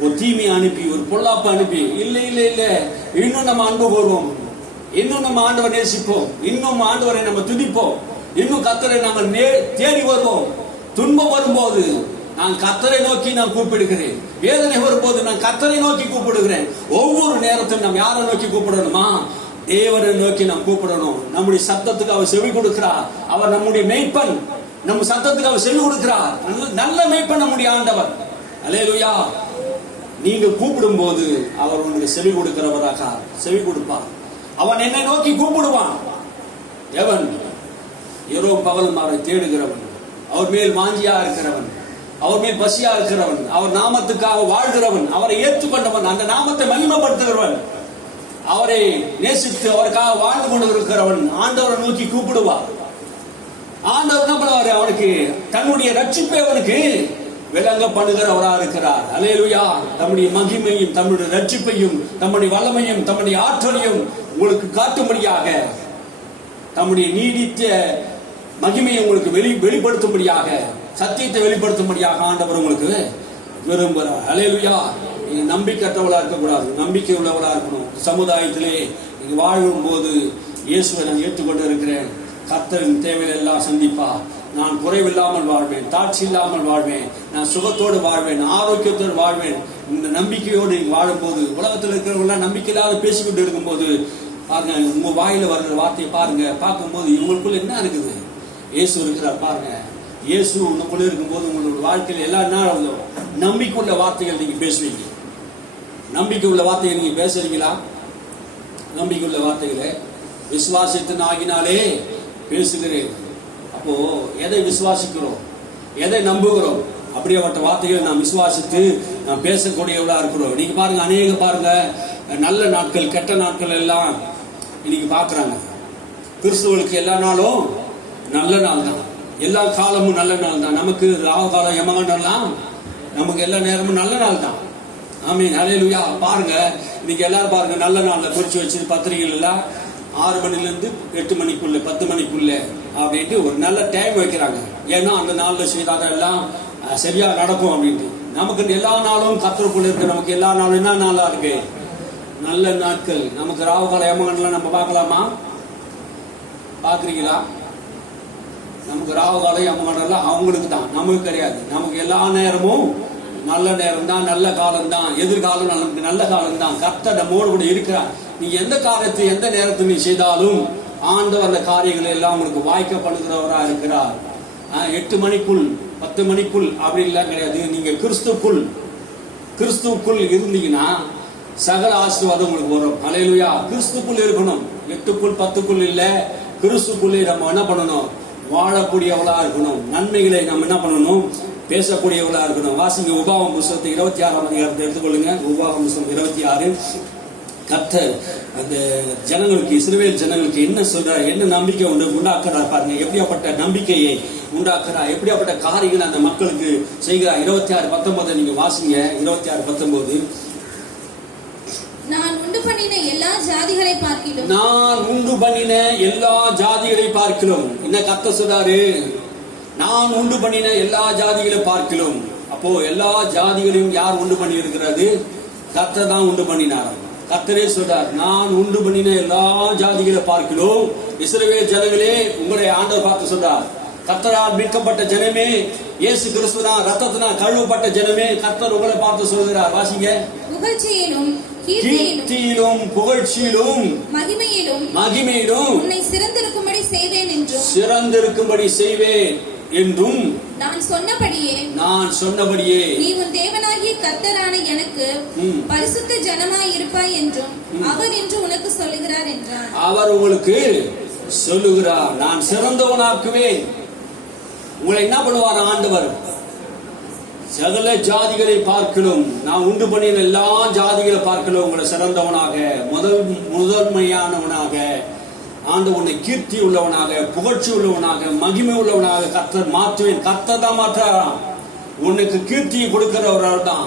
ஒரு தீமையை அனுப்பி ஒரு பொல்லாப்பை அனுப்பி. இல்ல இல்ல இல்ல, இன்னும் நம்ம அன்பு கூறுவோம், இன்னும் நம்ம ஆண்டவரை நேசிப்போம், இன்னும் ஆண்டவரை நம்ம துதிப்போம், இன்னும் கர்த்தரை நாங்கள் தேடி வருவோம். துன்பம் வரும்போது நான் கர்த்தரை நோக்கி நான் கூப்பிடுகிறேன், வேதனை வரும்போது நான் கர்த்தரை நோக்கி கூப்பிடுகிறேன். ஒவ்வொரு நேரத்திலும் நாம் யாரை நோக்கி கூப்பிடணுமா? தேவனை நோக்கி நாம் கூப்பிடணும். நம்முடைய சத்தத்துக்கு அவர் செவி கொடுக்கிறார். அவர் நம்முடைய மேய்ப்பன். நம்ம சத்தத்துக்கு அவர் செவி கொடுக்கிறார். நல்ல மேய்ப்பன் நம்முடைய ஆண்டவர். அல்லேலூயா. நீங்க கூப்பிடும் போது அவர் உங்களுக்கு செவி கொடுக்கிறவராக செவி கொடுப்பார். அவன் என்னை நோக்கி கூப்பிடுவான். எவன் இரவும் பகலும் அவரை தேடுகிறவன், அவர் மேல் வாஞ்சியா இருக்கிறவன், அவர் மேல் பசியா இருக்கிறவன், அவர் நாமத்துக்காக வாழ்கிறவன், அவரை ஏற்றுக்கொண்டவன், அந்த நாமத்தை மகிமைப்படுத்துகிறவன், அவரை நேசித்து அவருக்காக வாழ்ந்து கொண்டு இருக்கிறவன் ஆண்டவரை நோக்கி கூப்பிடுவார். ஆண்டவர் என்ன பண்ணுவாரு? அவனுக்கு தன்னுடைய ரட்சிப்பை அவனுக்கு விளங்க பண்ணுகிறவரா இருக்கிறார். அல்லேலூயா. தம்முடைய மகிமையும் தம்முடைய ரட்சிப்பையும் தம்முடைய வல்லமையும் தம்முடைய ஆற்றலையும் உங்களுக்கு காட்டும்படியாக, தம்முடைய நீடித்த மகிமையை உங்களுக்கு வெளிப்படுத்தும்படியாக, சத்தியத்தை வெளிப்படுத்தும்படியாக ஆண்டவர் உங்களுக்கு விரும்புகிறார். அல்லேலூயா. நீங்க நம்பிக்கையற்றவளா இருக்கக்கூடாது, நம்பிக்கை உள்ளவளா இருக்கணும். சமுதாயத்திலே நீங்க வாழும் போது இயேசுவை நான் ஏற்றுக்கொண்டு இருக்கிறேன், கர்த்தரின் தேவையை எல்லாம் சந்திப்பா, நான் குறைவில்லாமல் வாழ்வேன், தாட்சி இல்லாமல் வாழ்வேன், நான் சுகத்தோடு வாழ்வேன், ஆரோக்கியத்தோடு வாழ்வேன். இந்த நம்பிக்கையோடு வாழும் போது, உலகத்தில் இருக்கிறவங்க நம்பிக்கை இல்லாத பேசிக்கிட்டு இருக்கும் போது பாருங்க, உங்க வாயில வர்ற வார்த்தையை பாருங்க, பார்க்கும்போது இவங்களுக்குள்ள என்ன இருக்குது? இயேசு இருக்கிறார் பாருங்க. இயேசு உங்களுக்குள்ள இருக்கும்போது உங்களோட வாழ்க்கையில் எல்லாம் என்ன நம்பிக்கை உள்ள வார்த்தைகள் நீங்க பேசுவீங்க. நம்பிக்கை உள்ள வார்த்தையை நீங்க பேசுறீங்களா? நம்பிக்கை உள்ள வார்த்தைகளை விசுவாசத்தின் ஆகினாலே பேசுகிறேன். அப்போ எதை விசுவாசிக்கிறோம், எதை நம்புகிறோம், அப்படியேப்பட்ட வார்த்தைகள் நாம் விசுவாசித்து நாம் பேசக்கூடியவளா இருக்கிறோம். நீங்க பாருங்க, அநேக பாருங்க நல்ல நாட்கள் கெட்ட நாட்கள் எல்லாம் இன்னைக்கு பாக்குறாங்க. கிறிஸ்துவர்களுக்கு எல்லா நாளும் நல்ல நாள் தான், எல்லா காலமும் நல்ல நாள் தான். நமக்கு ராகு காலம் யமகண்டெல்லாம் நமக்கு எல்லா நேரமும் நல்ல நாள் தான். ஆமீன். அல்லேலூயா. பாருங்க, இன்னைக்கு எல்லாரும் பாருங்க நல்ல நாள்ல குறிச்சு வச்சு பத்திரிகைகள் எல்லாம் 6 மணிலிருந்து 8 மணிக்குள்ள 10 மணிக்குள்ள அப்படின்ட்டு ஒரு நல்ல டைம் வைக்கிறாங்க. ஏன்னா அந்த நாள்ல செய்தாத எல்லாம் சரியா நடக்கும் அப்படின்ட்டு. நமக்கு எல்லா நாளும் கர்த்தருக்குள்ள இருக்கு. நமக்கு எல்லா நாளும் என்ன நாளா இருக்கு? நல்ல நாட்கள். நமக்கு ராவுகால யமகண்டெல்லாம் நம்ம பார்க்கலாமா? பாக்குறீங்களா? நமக்கு ராவுகால யமகண்டெல்லாம் அவங்களுக்கு தான், நமக்கு கிடையாது. நமக்கு எல்லா நேரமும் நல்ல நேரம் தான், நல்ல காலம் தான், எதிர்காலம் நமக்கு நல்ல காலம் தான். கர்த்தர் நம்மோடு கூட இருக்கிறார். நீ எந்த காரியத்தை எந்த நேரத்தில் நீ செய்தாலும் ஆண்டவர் அந்த காரியங்களை எல்லாம் உங்களுக்கு வாய்க்கப்படுகிறவரா இருக்கிறார். 8 மணிக்குள் 10 மணிக்குள் அப்படி எல்லாம் கிடையாது. நீங்க கிறிஸ்துவுக்குள் இருந்தீங்கன்னா சகல ஆசீர்வாதம் உங்களுக்கு வரும். அல்லேலூயா. கிறிஸ்துக்குள் இருக்கணும். 8க்குள் 10க்குள் இல்ல, கிறிஸ்துக்குள்ளே நம்ம என்ன பண்ணணும்? வாழக்கூடியவளா இருக்கணும். நன்மைகளை நம்ம என்ன பண்ணணும்? பேசக்கூடியவளா இருக்கணும். வாசிங்க உபாகமம் புத்தகத்தை 26ஆம் அதிகாரத்தை எடுத்துக்கொள்ளுங்க. உபாகமம் புத்தகம் 26. கர்த்தர் அந்த ஜனங்களுக்கு, இஸ்ரவேல் ஜனங்களுக்கு என்ன சொல்றார், என்ன நம்பிக்கை உண்டாக்குறார் பாருங்க. எப்படியாப்பட்ட நம்பிக்கையை உண்டாக்குறார், எப்படியாப்பட்ட காரியங்கள் அந்த மக்களுக்கு செய்கிறார். 26:19 நீங்க வாசிங்க. 26:19. நான் உண்டு பண்ணின எல்லா ஜாதிகளை பார்க்கிலும், நான் உண்டு பண்ணின எல்லா ஜாதிகளை பார்க்கிலும். என்ன கர்த்தர் சொல்றாரு? நான் உண்டு பண்ணின எல்லா ஜாதிகளை பார்க்கிலும். அப்போ எல்லா ஜாதிகளையும் யார் உண்டு பண்ணி இருக்கிறது? கர்த்தர் தான் உண்டு பண்ணினார். கர்த்தரே சொல்றார், நான் உண்டு பண்ணின எல்லா ஜாதிகளை பார்க்கிலும். இஸ்ரவேல் ஜனங்களே, உங்களை ஆண்டவர் பார்த்து சொல்றார், கர்த்தரால் மீட்கப்பட்ட ஜனமே, இயேசு கிறிஸ்துவின் ரத்தத்தினால் கழுவப்பட்ட ஜனமே, கர்த்தர் உங்களை பார்த்து சொல்கிறார். வாசிங்க. புகழ்ச்சியிலும் கீர்த்தியிலும் புகழ்ச்சியிலும் மகிமையிலும் உன்னை சிறந்திருக்கும்படி செய்வேன் என்றும் நான் சொன்னபடியே நீ உன் தேவனாகிய கர்த்தரான எனக்கு பரிசுத்த ஜனமாய் இருப்பாய் என்றும் அவர் என்று உனக்கு சொல்லுகிறார் என்றார். அவர் உங்களுக்கு சொல்லுகிறார், நான் சிறந்தவனாக்குவேன். உங்களை என்ன பண்ணுவார்? ஆண்டவர் சகல ஜாதிகளை பார்க்கலும், நான் உண்டு பண்ணின எல்லா ஜாதிகளை பார்க்கலும் உங்களை சிறந்தவனாக, முதன்மையானவனாக, ஆண்டவனை கீர்த்தி உள்ளவனாக, புகழ்ச்சி உள்ளவனாக, மகிமை உள்ளவனாக கர்த்தர் மாற்றுவேன். கர்த்தர் தான் மாற்றாராம். உனக்கு கீர்த்தியை கொடுக்கிறவர் தான்,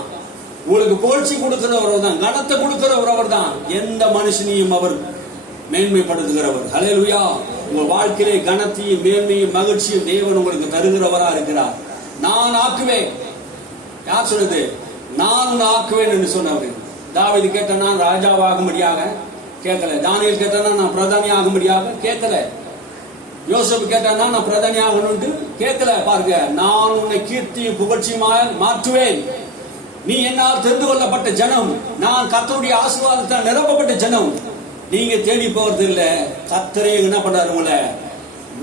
உங்களுக்கு புகழ்ச்சி கொடுக்கிறவர் தான், கனத்தை கொடுக்கிறவர் அவர் தான். எந்த மனுஷனையும் அவர் மேன்மைப்படுத்துகிறவர். ஹல்லேலூயா. உங்க வாழ்க்கையிலே கனத்தையும் மேன்மையும் மகிழ்ச்சியும் தேவன் உங்களுக்கு தருகிறவரா இருக்கிறார். நான் ஆக்குவேன். யார் சொல்றது? நான் உன்னை ஆக்குவேன் என்று சொன்னவர். தாவீது கேட்டனா ராஜாவாகும்படியாக கேட்கல. தானியேல் கேட்டனா நான் பிரதானி ஆகும்படியாக கேட்கல. யோசேப்பு கேட்டானா நான் பிரதானி ஆகணும்னு கேட்கல. பாருங்க, நான் உன்னை கீர்த்தியும் புகழ்ச்சியுமாக மாற்றுவேன். நீ என்னால் தெரிந்து கொள்ளப்பட்ட ஜனம், நான் கர்த்தருடைய ஆசீர்வாதத்தால் நிரப்பப்பட்ட ஜனம். நீங்க தேடி போறது இல்ல, கர்த்தரே என்ன பண்றாரு? உங்களை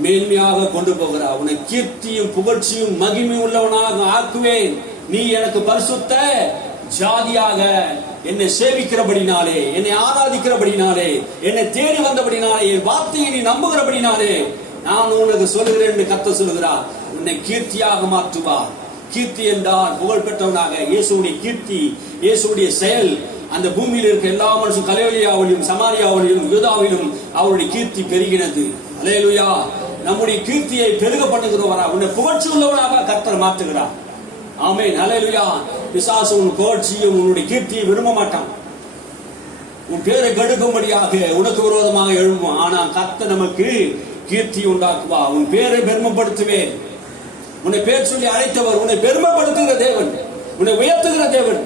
மேன்மையாக கொண்டு போகிறார். உன்னை கீர்த்தியும் புகழ்ச்சியும் மகிமை உள்ளவனாக ஆக்குவேன். நீ எனக்கு பரிசுத்த ஜாதியாக என்னை சேவிக்கிறபடினாலே, என்னை ஆராதிக்கிறபடினாலே, என்னை தேடி வந்தபடினாலே, என் வார்த்தையை நீ நம்புகிறபடினாலே நான் உனக்கு சொல்லுகிறேன் என்று கர்த்தர் சொல்லுகிறார். உன்னை கீர்த்தியாக மாற்றுவார். கீர்த்தி என்றால் புகழ் பெற்றவனாக. இயேசுடைய கீர்த்தி, இயேசுடைய செயல் அந்த பூமியில் இருக்க எல்லா மனுஷன் கலேலியாவிலும் சமாரியாவிலும் யூதாவிலும் அவருடைய கீர்த்தி பெருகினது. அல்லேலூயா. நம்முடைய கீர்த்தியை பெருக பண்ணுகிறவரா, உன்னை புகழ்ச்சி உள்ளவராக கர்த்தர் மாற்றுகிறார். ஆமென். அல்லேலூயா. பிசாசு உன் புகழ்ச்சியும் உன்னுடைய கீர்த்தியை விரும்ப மாட்டான். உன் பேரை கெடுக்கும்படியாக உனக்கு விரோதமாக எழும்பும். ஆனா கர்த்தர் நமக்கு கீர்த்தி உண்டாக்குவா. உன் பேரை பெருமைப்படுத்துவேன். உன்னை பேர் சொல்லி அழைத்தவர், உன்னை பெருமைப்படுத்துகிற தேவன், உன்னை உயர்த்துகிற தேவன்.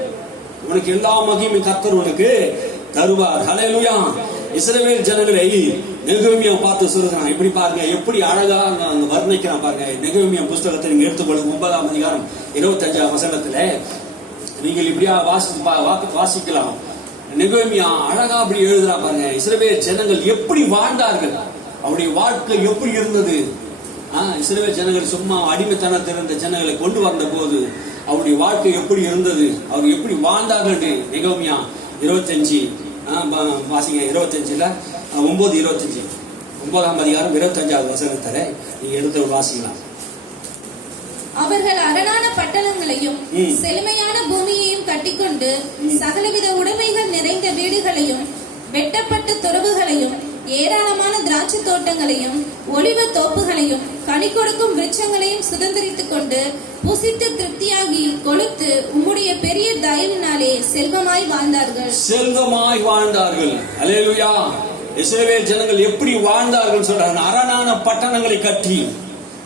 உனக்கு எல்லா மகிமையும் கர்த்தர் உனக்கு தருவார். ஹல்லேலூயா. இஸ்ரவேல் ஜனங்களை நெகேமியா பார்த்து சொல்றான். இப்படி பாருங்க, எப்படி அழகா வர்ணிக்கிறான் பாருங்க. நெகேமியா புஸ்தகத்தை நீங்க எடுத்துக்கொள்ளுங்க. 9ஆம் அதிகாரம் 25ஆம் வசனத்துல நீங்கள் இப்படியா வாசிக்கலாம். நெகேமியா அழகா அப்படி எழுதுறா பாருங்க. இஸ்ரவேல் ஜனங்கள் எப்படி வாழ்ந்தார்கள், அவருடைய வாழ்க்கை எப்படி இருந்தது. இஸ்ரவேல் ஜனங்கள் சும்மா அடிமைத்தனத்தில் இருந்த ஜனங்களை கொண்டு வந்த போது அவருடைய வாழ்க்கை எப்படி இருந்தது, அவர் எப்படி வாழ்ந்தார்கள். நெகேமியா 25 வாசிங்க. 25ல 9:25 9ஆம் அதிகாரம் 25ஆவது வசனத்துல நீங்க எடுத்து வாசிக்கலாம். அவர்கள் அரணான பட்டணங்களையும் செழுமையான பூமியையும் கட்டிக்கொண்டு சகலவித உடைமைகள் நிறைந்த வீடுகளையும் வெட்டப்பட்ட துறவுகளையும் ஏராளமான திராட்சை தோட்டங்களையும் ஒலிவ தோப்புகளையும் கனி கொடுக்கும் விருட்சங்களையும் சுதந்திரித்துக் கொண்டு புசித்து திருப்தியாகி கொழுத்து உம்முடைய பெரிய தயவினாலே செல்வமாய் வாழ்ந்தார்கள். செல்வமாய் வாழ்ந்தார்கள். அல்லேலூயா. இஸ்ரவேல் ஜனங்கள் எப்படி வாழ்ந்தார்கள் சொல்றாங்க. அரணான பட்டணங்களை கட்டி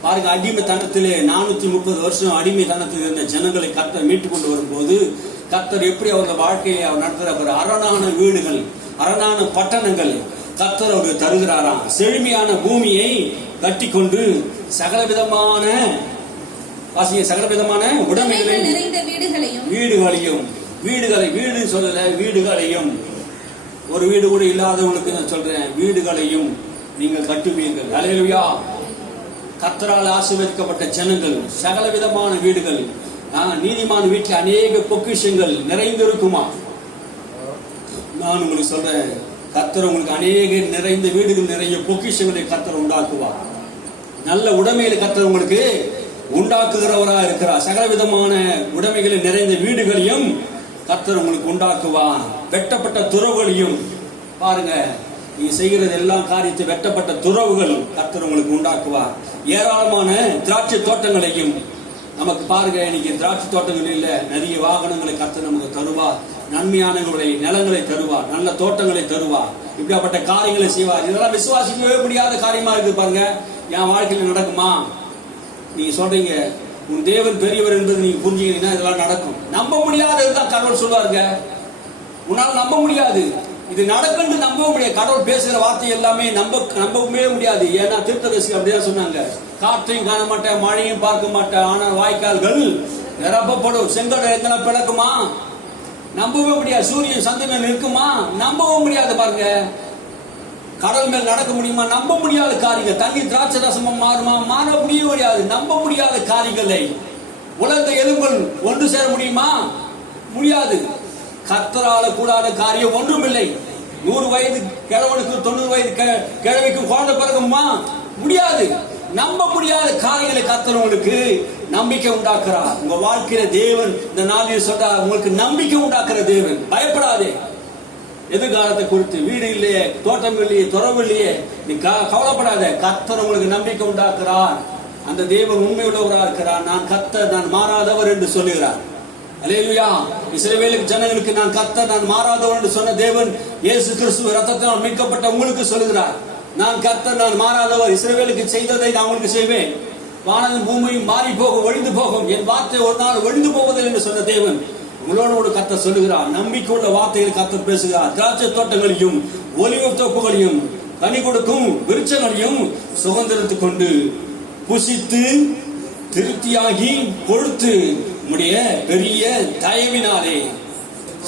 பாருங்க. அடிமைத்தனத்திலே 430 வருஷம் அடிமைத்தனத்தில் இருந்த ஜனங்களை கர்த்தர் மீட்டுக் கொண்டு வரும்போது கர்த்தர் எப்படி அவர்கள் வாழ்க்கையை அவர் நடத்துகிறார். அரணான வீடுகள், அரணான பட்டணங்கள் கர்த்தர் அவருக்கு தருகிறாராம். செழுமையான பூமியை கட்டி கொண்டு சகலவிதமான உடைமைகளையும் நிறைந்த வீடுகளையும் வீடு சொல்லல, வீடுகளையும், ஒரு வீடு கூட இல்லாதவங்களுக்கு நான் சொல்றேன், வீடுகளையும் நீங்கள் கட்டுவீர்கள். அல்லேலூயா. கர்த்தரால் ஆசீர்வதிக்கப்பட்ட ஜனங்கள், சகலவிதமான வீடுகள். நீதிமான வீட்டில் அநேக பொக்கிஷங்கள் நிறைந்திருக்குமா. நான் உங்களுக்கு சொல்றேன், கர்த்தர் உங்களுக்கு அநேக நிறைந்த வீடுகள், நிறைய பொக்கிஷங்களை கர்த்தர் உண்டாக்குவார். நல்ல உடைமைகளை கர்த்தர் உங்களுக்கு உண்டாக்குகிறவராக இருக்கிறார். சகலவிதமான உடைமைகளை நிறைந்த வீடுகளையும் கர்த்தர் உங்களுக்கு உண்டாக்குவார். வெட்டப்பட்ட துறவுகளையும் பாருங்க, நீ செய்கிறது எல்லாம் காரியத்தை வெட்டப்பட்ட துறவுகள் கர்த்தர் உங்களுக்கு உண்டாக்குவார். ஏராளமான திராட்சை தோட்டங்களையும் நமக்கு பாருங்க, இன்னைக்கு திராட்சை தோட்டங்கள் இல்ல, நிறைய வாகனங்களை கர்த்தர் நமக்கு தருவார். நன்மையானவர்களை நிலங்களை தருவார், நல்ல தோட்டங்களை தருவார். இப்படிப்பட்ட காரியங்களை செய்வார். இதெல்லாம் விசுவாசிக்கவே முடியாத காரியமா இருக்கு பாருங்க. என் வாழ்க்கையில நடக்குமா? நீங்க சொல்றீங்க உன் தேவன் பெரியவர் என்பது நீங்க புரிஞ்சுக்கிறீங்கன்னா இதெல்லாம் நடக்கும். நம்ப முடியாததுதான் கடவுள் சொல்லுவாருங்க. உன்னால நம்ப முடியாது, இது நடக்குன்னு நம்பவும் முடியாது. கடவுள் பேசுகிற வார்த்தை எல்லாமே நம்பவே முடியாது. ஏன்னா தீர்க்கதரிசி அப்படிதான் சொன்னாங்க. காற்றையும் காண மாட்டேன், மழையும் பார்க்க மாட்டேன், ஆனால் வாய்க்கால்கள் நிரப்பப்படும். செங்கடல் எங்கனா பிளக்குமா? நம்பவே முடியாது. சூரியன் சந்திரன் இருக்குமா? நம்பவும் முடியாது. பாருங்க, கடல் மேல் நடக்க முடியுமா? நம்ப முடியாத காரியங்கள். தண்ணி திராட்சை ரசமா மாறுமா? மாற முடியாது. நம்ப முடியாத காரியங்களை. உலர்ந்த எலும்புகள் ஒன்று சேர முடியுமா? முடியாது. கர்த்தரால கூடாத காரியம் ஒன்றும் இல்லை. 100 வயது கிழவனுக்கு 90 வயது கிழவிக்கும் குழந்தை பிறகுமா? முடியாது. நம்ப முடியாத காரியங்களை கர்த்தர் உங்களுக்கு நம்பிக்கை உண்டாக்குறார். உங்க வாழ்க்கையில தேவன் இந்த நாளில் சொல்றார், உங்களுக்கு நம்பிக்கை உண்டாக்குற தேவன். பயப்படாதே. எதிர்காலத்தை குறித்து, வீடு இல்லையே, தோட்டம் இல்லையே, துறவு இல்லையே, நீ கவலைப்படாத. கர்த்தர் உங்களுக்கு நம்பிக்கை உண்டாக்குறார். அந்த தேவன் உண்மை உள்ளவராக இருக்கிறார். நான் கர்த்தர், நான் மாறாதவர் என்று சொல்லுகிறார். அல்லேலூயா. இஸ்ரவேல் ஜனங்களுக்கு நான் கர்த்தர், நான் மாறாதவர் என்று சொன்ன தேவன் இயேசு கிறிஸ்து ரத்தத்தினால் மீட்கப்பட்ட உங்களுக்கு சொல்லுகிறார், நான் கர்த்தர், நான் மாறாதவர். இஸ்ரவேலுக்கு செய்ததை நான் உங்களுக்கு செய்வேன். வானமும் பூமியும் மாறி போகும், ஒழிந்து போகும், என் வார்த்தை ஒரு நாள் ஒழிந்து போவதில்லை என்று சொன்ன தேவன் உங்களோடு கர்த்தர் சொல்லுகிறார். நம்பிக்கை உள்ள வார்த்தைகள் கர்த்தர் பேசுகிறார். திராட்சை தோட்டங்களையும் ஒலிவ தோப்புகளையும் கனி கொடுக்கும் விருட்சங்களையும் சுதந்திரத்துக் கொண்டு புசித்து திருப்தியாகி பொறுத்து உம்முடைய பெரிய தயவினாலே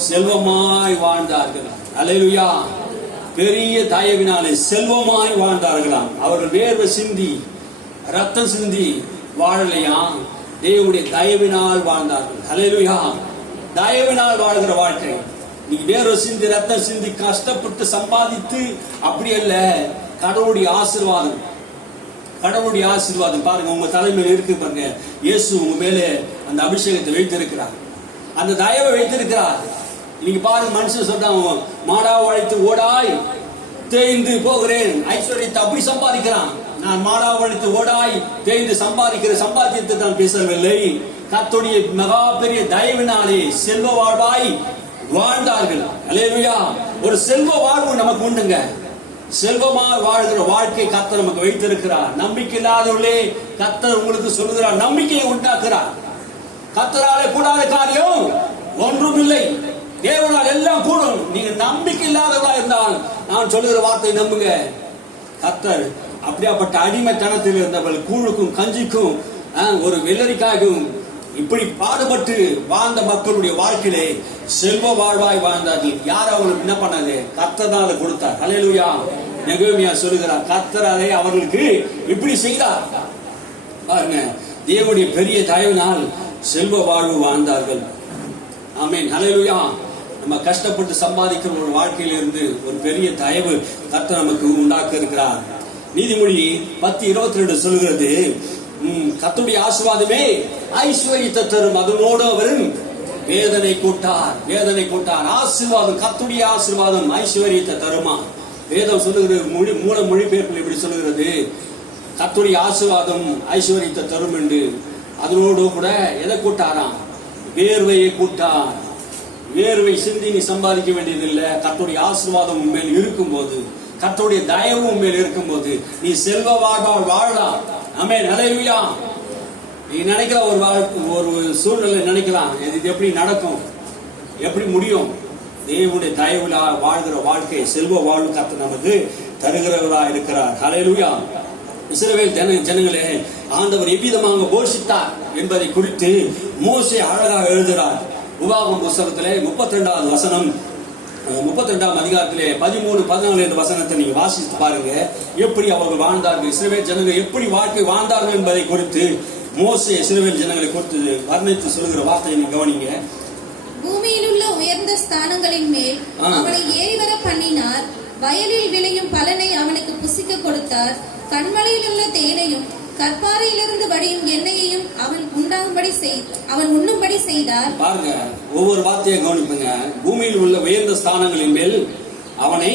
செல்வமாய் வாழ்ந்தார்கள். அல்லேலூயா. பெரிய தயவினாலே செல்வமாய் வாழ்ந்தார்களாம். அவர்கள் வேர்வை சிந்தி ரத்தம் சிந்தி வாழலையா, தேவனுடைய தயவினால் வாழ்ந்தார்கள். அல்லேலூயா. தயவினால் வாழ்கிற வாழ்க்கை. நீ வேர்வை சிந்தி ரத்தம் சிந்தி கஷ்டப்பட்டு சம்பாதித்து அப்படி அல்ல. கடவுளுடைய ஆசீர்வாதம், கடவுளுடைய ஆசீர்வாதம் பாருங்க உங்க தலைமையில் இருக்கு பாருங்க. இயேசு உங்க மேலே அந்த அபிஷேகத்தை வைத்திருக்கிறார், அந்த தயவை வைத்திருக்கிறார். நீங்க பாருங்க, மனுஷன் சொல்றான், மாடா உழைத்து ஓடாய் தேய்ந்து போகிறேன். ஐஸ்வர்யத்தை அப்படி சம்பாதிக்கிறான். நான் மாடா உழைத்து ஓடாய் தேய்ந்து சம்பாதிக்கிற சம்பாத்தியத்தை நான் பேசவில்லை. கர்த்தருடைய மகா பெரிய தயவினாலே செல்வ வாழ்வாய் வாழ்ந்தார்கள். அல்லேலூயா. ஒரு செல்வ வாழ்வு நமக்கு உண்டுங்க. செல்வமா வாழ்கிற வாழ்க்கை கர்த்தர் நமக்கு வைத்திருக்கிறார். நம்பிக்கை இல்லாதவர்களே கர்த்தர் உங்களுக்கு சொல்லுகிறார், நம்பிக்கையை உண்டாக்குறார். கர்த்தராலே கூடாத காரியம் ஒன்றும் இல்லை. தேவனால் எல்லாம் கூடும். நீங்க நம்பிக்கை இல்லாதவர்களா இருந்தால் நான் சொல்லுகிற வார்த்தை நம்புங்க. கர்த்தர் அப்படியாப்பட்ட அடிமைத்தனத்தில் இருந்தவர்கள் கூழுக்கும் கஞ்சிக்கும் ஒரு வெள்ளரிக்காய்க்கும் இப்படி பாடுபட்டு வாழ்ந்த மக்களுடைய வாழ்க்கையிலே செல்வ வாழ்வாய் வாழ்ந்தார்கள். யார் அவங்களுக்கு என்ன பண்ணாது? கர்த்தர் தான் அதை கொடுத்தார். அல்லேலூயா. நெகேமியா சொல்லுகிறார், கர்த்தர் அதை அவர்களுக்கு இப்படி செய்தார். பாருங்க, தேவனுடைய பெரிய தயவினால் செல்வ வாழ்வு வாழ்ந்தார்கள். ஆமென். அல்லேலூயா. நம்ம கஷ்டப்பட்டு சம்பாதிக்கிற ஒரு வாழ்க்கையில இருந்து ஒரு பெரிய தயவு கர்த்தர் நமக்கு உண்டாக்க இருக்கிறார். நீதிமொழி 10:22 சொல்லுகிறது, கர்த்தருடைய ஆசீர்வாதமே ஐஸ்வர்யத்தை தரும், அதனோடு அவரும் வேதனை கூட்டார். வேதனை கூட்டார். ஆசீர்வாதம், கர்த்தருடைய ஆசீர்வாதம் ஐஸ்வர்யத்தை தருமா? வேதம் சொல்லுகிறது, மூல மொழிபெயர்ப்பில் இப்படி சொல்லுகிறது, கர்த்தருடைய ஆசீர்வாதம் ஐஸ்வர்யத்தை தரும் என்று. அதனோடு கூட எதை கூட்டாராம்? வேர்வையை கூட்டார். வேர்வை சிந்தி நீ சம்பாதிக்க வேண்டியதில்லை. கர்த்தருடைய ஆசீர்வாதம் உண்மையில் இருக்கும் போது, கர்த்தருடைய தயவு உண்மையில் இருக்கும் போது நீ செல்வ வாழ்வால் வாழலாம். ஆமென். அல்லேலூயா. நீ நினைக்கிற ஒரு சூழ்நிலை நினைக்கலாம், இது எப்படி நடக்கும், எப்படி முடியும்? தேவனுடைய தயவுல வாழ்கிற வாழ்க்கை செல்வ வாழ்வு கர்த்தர் நமக்கு தருகிறவரா இருக்கிறார். அல்லேலூயா. இஸ்ரவேல் ஜனங்களே ஆண்டவர் எவ்விதமாக போஷித்தார் என்பதை குறித்து மோசே அழகாக எழுதுகிறார். உபாகமம் புத்தகத்திலே 32வது வசனம், 32ஆம் அதிகாரத்திலே 13, 14 வசனத்தை நீங்க வாசித்து பாருங்க. எப்படி அவர்கள் வாழ்ந்தார்கள், இஸ்ரவேல் ஜனங்கள் எப்படி வாழ்க்கை வாழ்ந்தார்கள் என்பதை குறித்து மோசே இஸ்ரவேல் ஜனங்களை குறித்து வர்ணித்து சொல்லுகிற வார்த்தையை நீங்க கவனிங்க. பூமியில் உள்ள உயர்ந்த ஸ்தானங்களின் மேல் அவனை ஏறி வர பண்ணினார். வயலில் விளையும் பலனை அவனுக்கு புசிக்க கொடுத்தார். கண்மலையில் உள்ள தேனையும் கற்பாறையிலிருந்து வடியும் எண்ணெயையும் அவன் உண்ணும்படி செய்தார். பாருங்க, ஒவ்வொரு வார்த்தையை கவனிப்புங்க. பூமியில் உள்ள உயர்ந்த ஸ்தானங்களின் மேல் அவனை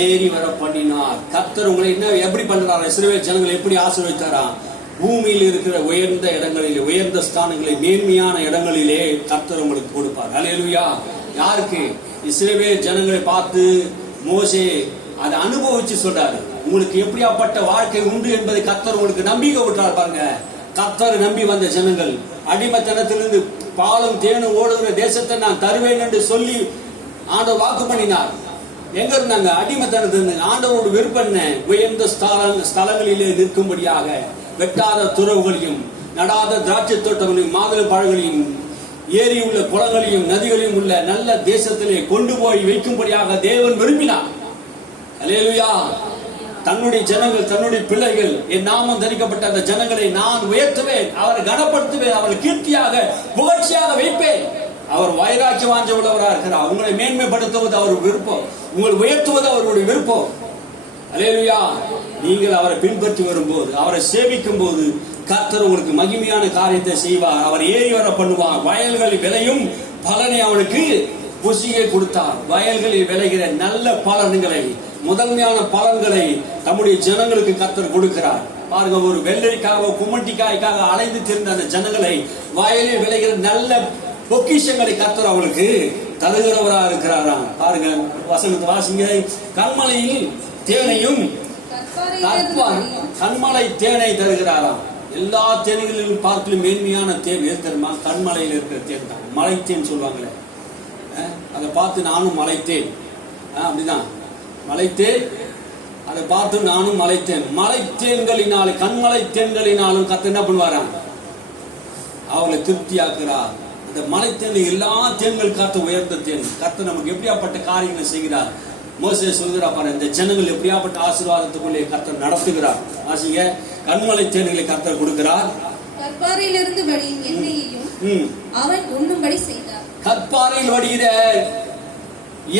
ஏறி வர பண்ணினார். கர்த்தர் உங்களை என்ன எப்படி பண்றார்? இஸ்ரவேல் ஜனங்களை எப்படி ஆசீர்வதித்தாரா? பூமியில் இருக்கிற உயர்ந்த இடங்களிலே, உயர்ந்த ஸ்தானங்களை, மேன்மையான இடங்களிலே கர்த்தர் உங்களுக்கு கொடுப்பார். அல்லேலூயா. யாருக்கு? இஸ்ரவேல் ஜனங்களை பார்த்து மோசே அதை அனுபவிச்சு சொல்றாரு, உங்களுக்கு எப்படியாப்பட்ட வாழ்க்கை உண்டு என்பதை கர்த்தர் உங்களுக்கு நம்பிக்கை விட்டார். பாருங்க, கர்த்தர் நம்பி வந்த ஜனங்கள் அடிமைத்தனத்திலிருந்து பாலும் தேனும் ஓடுகிற தேசத்தை நான் தருவேன் என்று சொல்லி ஆண்டவர் வாக்கு பண்ணினார். எங்க இருந்தாங்க? அடிமைத்தனத்திலிருந்து. ஆண்டவரோட விருப்பம் உயர்ந்த ஸ்தலங்களிலே நிற்கும்படியாக, வெட்டாத துறவுகளையும் நடாத திராட்சை தோட்டங்களையும் மாதுளை பழங்களையும் ஏரி உள்ள குளங்களையும் நதிகளையும் உள்ள நல்ல தேசத்திலே கொண்டு போய் வைக்கும்படியாக தேவன் விரும்பினார். அல்லேலூயா. தன்னுடைய ஜனங்கள், தன்னுடைய பிள்ளைகள், என் நாமம் தரிக்கப்பட்ட அந்த ஜனங்களை நான் உயர்த்துவேன், அவரை கனப்படுத்துவேன், அவரை கீர்த்தியாக புகழ்ச்சியாக வைப்பேன். அவர் வைராக்கிய வாஞ்ச உள்ளவராக இருக்கிறார். உங்களை மேன்மைப்படுத்துவது அவர் விருப்பம், உங்களை உயர்த்துவது அவருடைய விருப்பம். அல்லேலூயா. நீங்கள் அவரை பின்பற்றி வரும்போது, அவரை சேவிக்கும் போது கர்த்தர் உங்களுக்கு மகிமையான காரியத்தை செய்வார். அவர் ஏறி வர பண்ணுவார். வயல்களில் விளையும் பலனை அவனுக்கு புசியை கொடுத்தார். வயல்களில் விளைகிற நல்ல பலன்களை, முதன்மையான பலன்களை நம்முடைய ஜனங்களுக்கு கர்த்தர் கொடுக்கிறார். பாருங்க, ஒரு வெள்ளரிக்காக குமட்டிக்காய்க்காக அலைந்து திரிந்த அந்த ஜனங்களை வயலில் விளைகிற நல்ல பொக்கிஷங்களை கர்த்தர் அவளுக்கு தருகிறவரா இருக்கிறாராம். பாருங்க வசனத்தை வாசிங்க. கண்மலையில் தேனையும் கண்மலை தேனை தருகிறாராம். எல்லா தேனைகளிலும் பார்க்கலும் மேன்மையான தேன் எது தெரியுமா? கண்மலையில் இருக்கிற தேன் தான். மலைத்தேன் சொல்லுவாங்களே, அதை பார்த்து நானும் மலைத்தேன். அப்படிதான் மலைத்தேன், அதை பார்த்து நானும் மலைத்தேன். மலைத்தேன்களினாலும் கண்மலை தேன்களினாலும் கர்த்தர் என்ன பண்ணுவாராம்? அவளை திருப்தியாக்குறார். அந்த மலைத்தேன் எல்லா தேன்கள் காத்து உயர்ந்த தேன். கர்த்தர் நமக்கு எப்படியாப்பட்ட காரியங்களை செய்கிறார். மோசே சொல்கிறார் பாரு, இந்த ஜனங்கள் எப்படியாப்பட்ட ஆசீர்வாதத்துக்குள்ளே கர்த்தர் நடத்துகிறார். ஆசிங்க, கண்மலை தேன்களை கர்த்தர் கொடுக்கிறார். கற்பாறையிலிருந்து வடியும் எண்ணெயையும் அவன் உண்ணும்படி செய்தார். கற்பாறையில் வடிகிற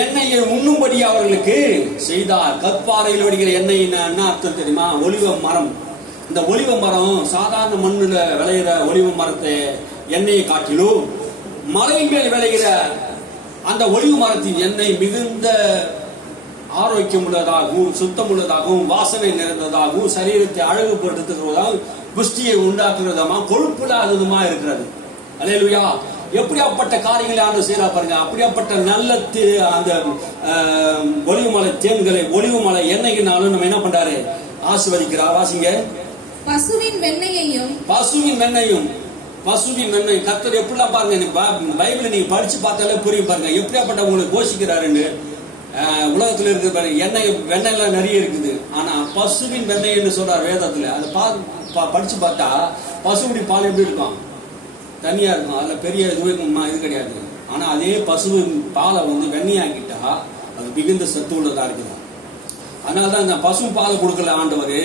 எண்ணெயை உண்ணும்படி அவர்களுக்கு செய்தார். கற்பாறையில் வடிகிற எண்ணெய் என்ன அர்த்தம் தெரியுமா? ஒலிவ மரம். இந்த ஒலிவ மரம் சாதாரண மண்ணுல விளைகிற ஒலிவ மரத்தை எண்ணெயை காட்டிலும் மலை மேல் விளைகிற அந்த ஒலிவ மரத்தின் எண்ணெய் மிகுந்த ஆரோக்கியம் உள்ளதாகவும் சுத்தம் உள்ளதாகவும் வாசனை நிறைந்ததாகவும் சரீரத்தை அழகுபடுத்துகிறதாகவும் புஷ்டியை உண்டாக்குறதுமா கொழுப்பில்லாததுமா இருக்கிறது. அல்லேலூயா. எப்படியாப்பட்ட காரியங்களை ஆண்டு செய்யறா பாருங்க. அப்படியாப்பட்ட நல்ல அந்த ஒலிவுமலை தேன்களை ஒலிவுமலை எண்ணெயினாலும் நம்ம என்ன பண்றாரு? ஆசீர்வதிக்கிறார். வாசிங்க. பசுவின் வெண்ணையையும் பசுவின் வெண்ணெய் கர்த்தர் எப்படிலாம் பாருங்க. பைபிளை நீங்க படிச்சு பார்த்தாலே புரியும் பாருங்க, எப்படியாப்பட்ட உங்களுக்கு போஷிக்கிறாருன்னு. உலகத்துல இருக்கு பாருங்க, வெண்ணெய்லாம் நிறைய இருக்குது. ஆனா பசுவின் வெண்ணெய் என்று சொல்றார் வேதத்துல. அதை படிச்சு பார்த்தா பசுவுடைய பால் எப்படி இருக்கும்? தனியா இருக்கும். அதுல பெரிய இது கிடையாது. ஆனா அதே பசுவின் பாலை வெண்ணெயாக்கிட்டா அது மிகுந்த சத்து உள்ளதா இருக்குது. அதனாலதான் இந்த பசு பாலை கொடுக்கல ஆண்டவர்,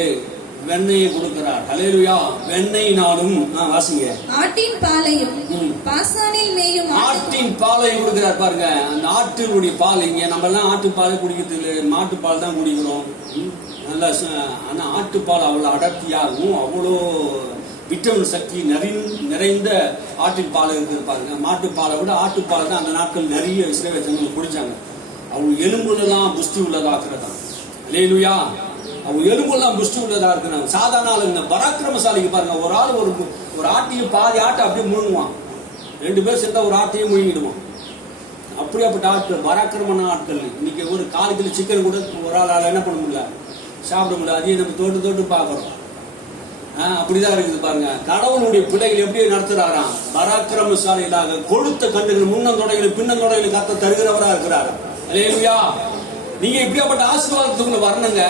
வெண்ணெயை கொடுக்கிறார். அல்லேலூயா. வெண்ணெயினாலும் வாசிங்க. ஆட்டின் பாலையும் பாசானில் மேயும் ஆட்டின் பாலையும் கொடுக்கிறார். பாருங்க, அந்த ஆட்டினுடைய பால். இங்க நம்ம எல்லாம் ஆட்டு பாலை குடிக்கிறது இல்லை, மாட்டுப்பால் தான் குடிக்கிறோம். நல்லா. ஆனா ஆட்டுப்பால் அவ்வளவு அடர்த்தியாகவும் அவ்வளோ விட்டமின் சக்தி நிறைந்த ஆட்டின் பால் இருக்குது பாருங்க. மாட்டுப்பாலை விட ஆட்டுப்பால் தான் அந்த நாட்கள் நிறைய இஸ்ரவேல் ஜனங்கள் குடிச்சாங்க. அவங்க எலும்புலாம் புஷ்டி உள்ளதாக்குறதா. அல்லேலூயா. அவங்க எலும்புலாம் புஷ்டி உள்ளதா இருக்கிறாங்க. சாதாரண ஆளு இந்த பராக்கிரமசாலிக்கு பாருங்க, ஒரு ஆள் ஒரு ஆட்டையும் பாதி ஆட்டை அப்படியே முழுங்குவான். 2 பேர் சேர்ந்தா ஒரு ஆட்டையும் முழுங்கிடுவான். அப்படியாப்பட்ட ஆட்கள் பராக்கிரமான ஆட்கள். இன்னைக்கு ஒரு 4 கிலோ சிக்கன் கூட ஒரு ஆளால் என்ன பண்ண முடியல, சாப்பிட முடியல. அதையும் நம்ம தொட்டு பார்க்கிறோம். அப்படிதான் இருக்குது பாருங்க. கடவுளுடைய பிள்ளைகள் எப்படி நடத்துறாராம்? பராக்கிரமசாலிகளாக கொழுத்த கண்டுகள் முன்னந்தொடைகளும் பின்னந்தொடைகளும் கத்த தருகிறவரா இருக்கிறார். அல்லேலூயா. நீங்க இப்படியாப்பட்ட ஆசீர்வாதத்துக்குள்ள வரணுங்க.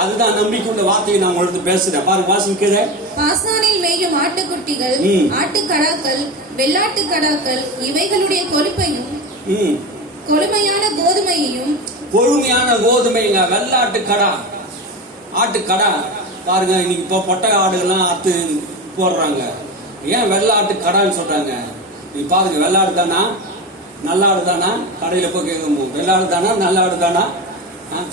அதுதான் நம்பிக்கையுள்ள வார்த்தையை நான் உங்களுக்கு பேசுறேன். பாருங்க, வாசிக்கிறேன். பாசானில் மேயும் ஆட்டுக்குட்டிகள், ஆட்டுக்கடாக்கள், வெள்ளாட்டு கடாக்கள் இவைகளுடைய கொழுப்பையும் கொழுமையான கோதுமையையும். கொழுமையான கோதுமைங்க. வெள்ளாட்டு கடா, ஆட்டுக்கடா. பாருங்க, இன்னைக்கு இப்போ பொட்டை ஆடுகள்லாம் அறுத்து போடுறாங்க. ஏன் வெள்ளாட்டு கடான்னு சொல்றாங்க? நீ பாருங்க, வெள்ளாடு தானா நல்லாடு தானா? கடையில போய் கேட்கும், வெள்ளாடு தானா நல்லாடு தானா,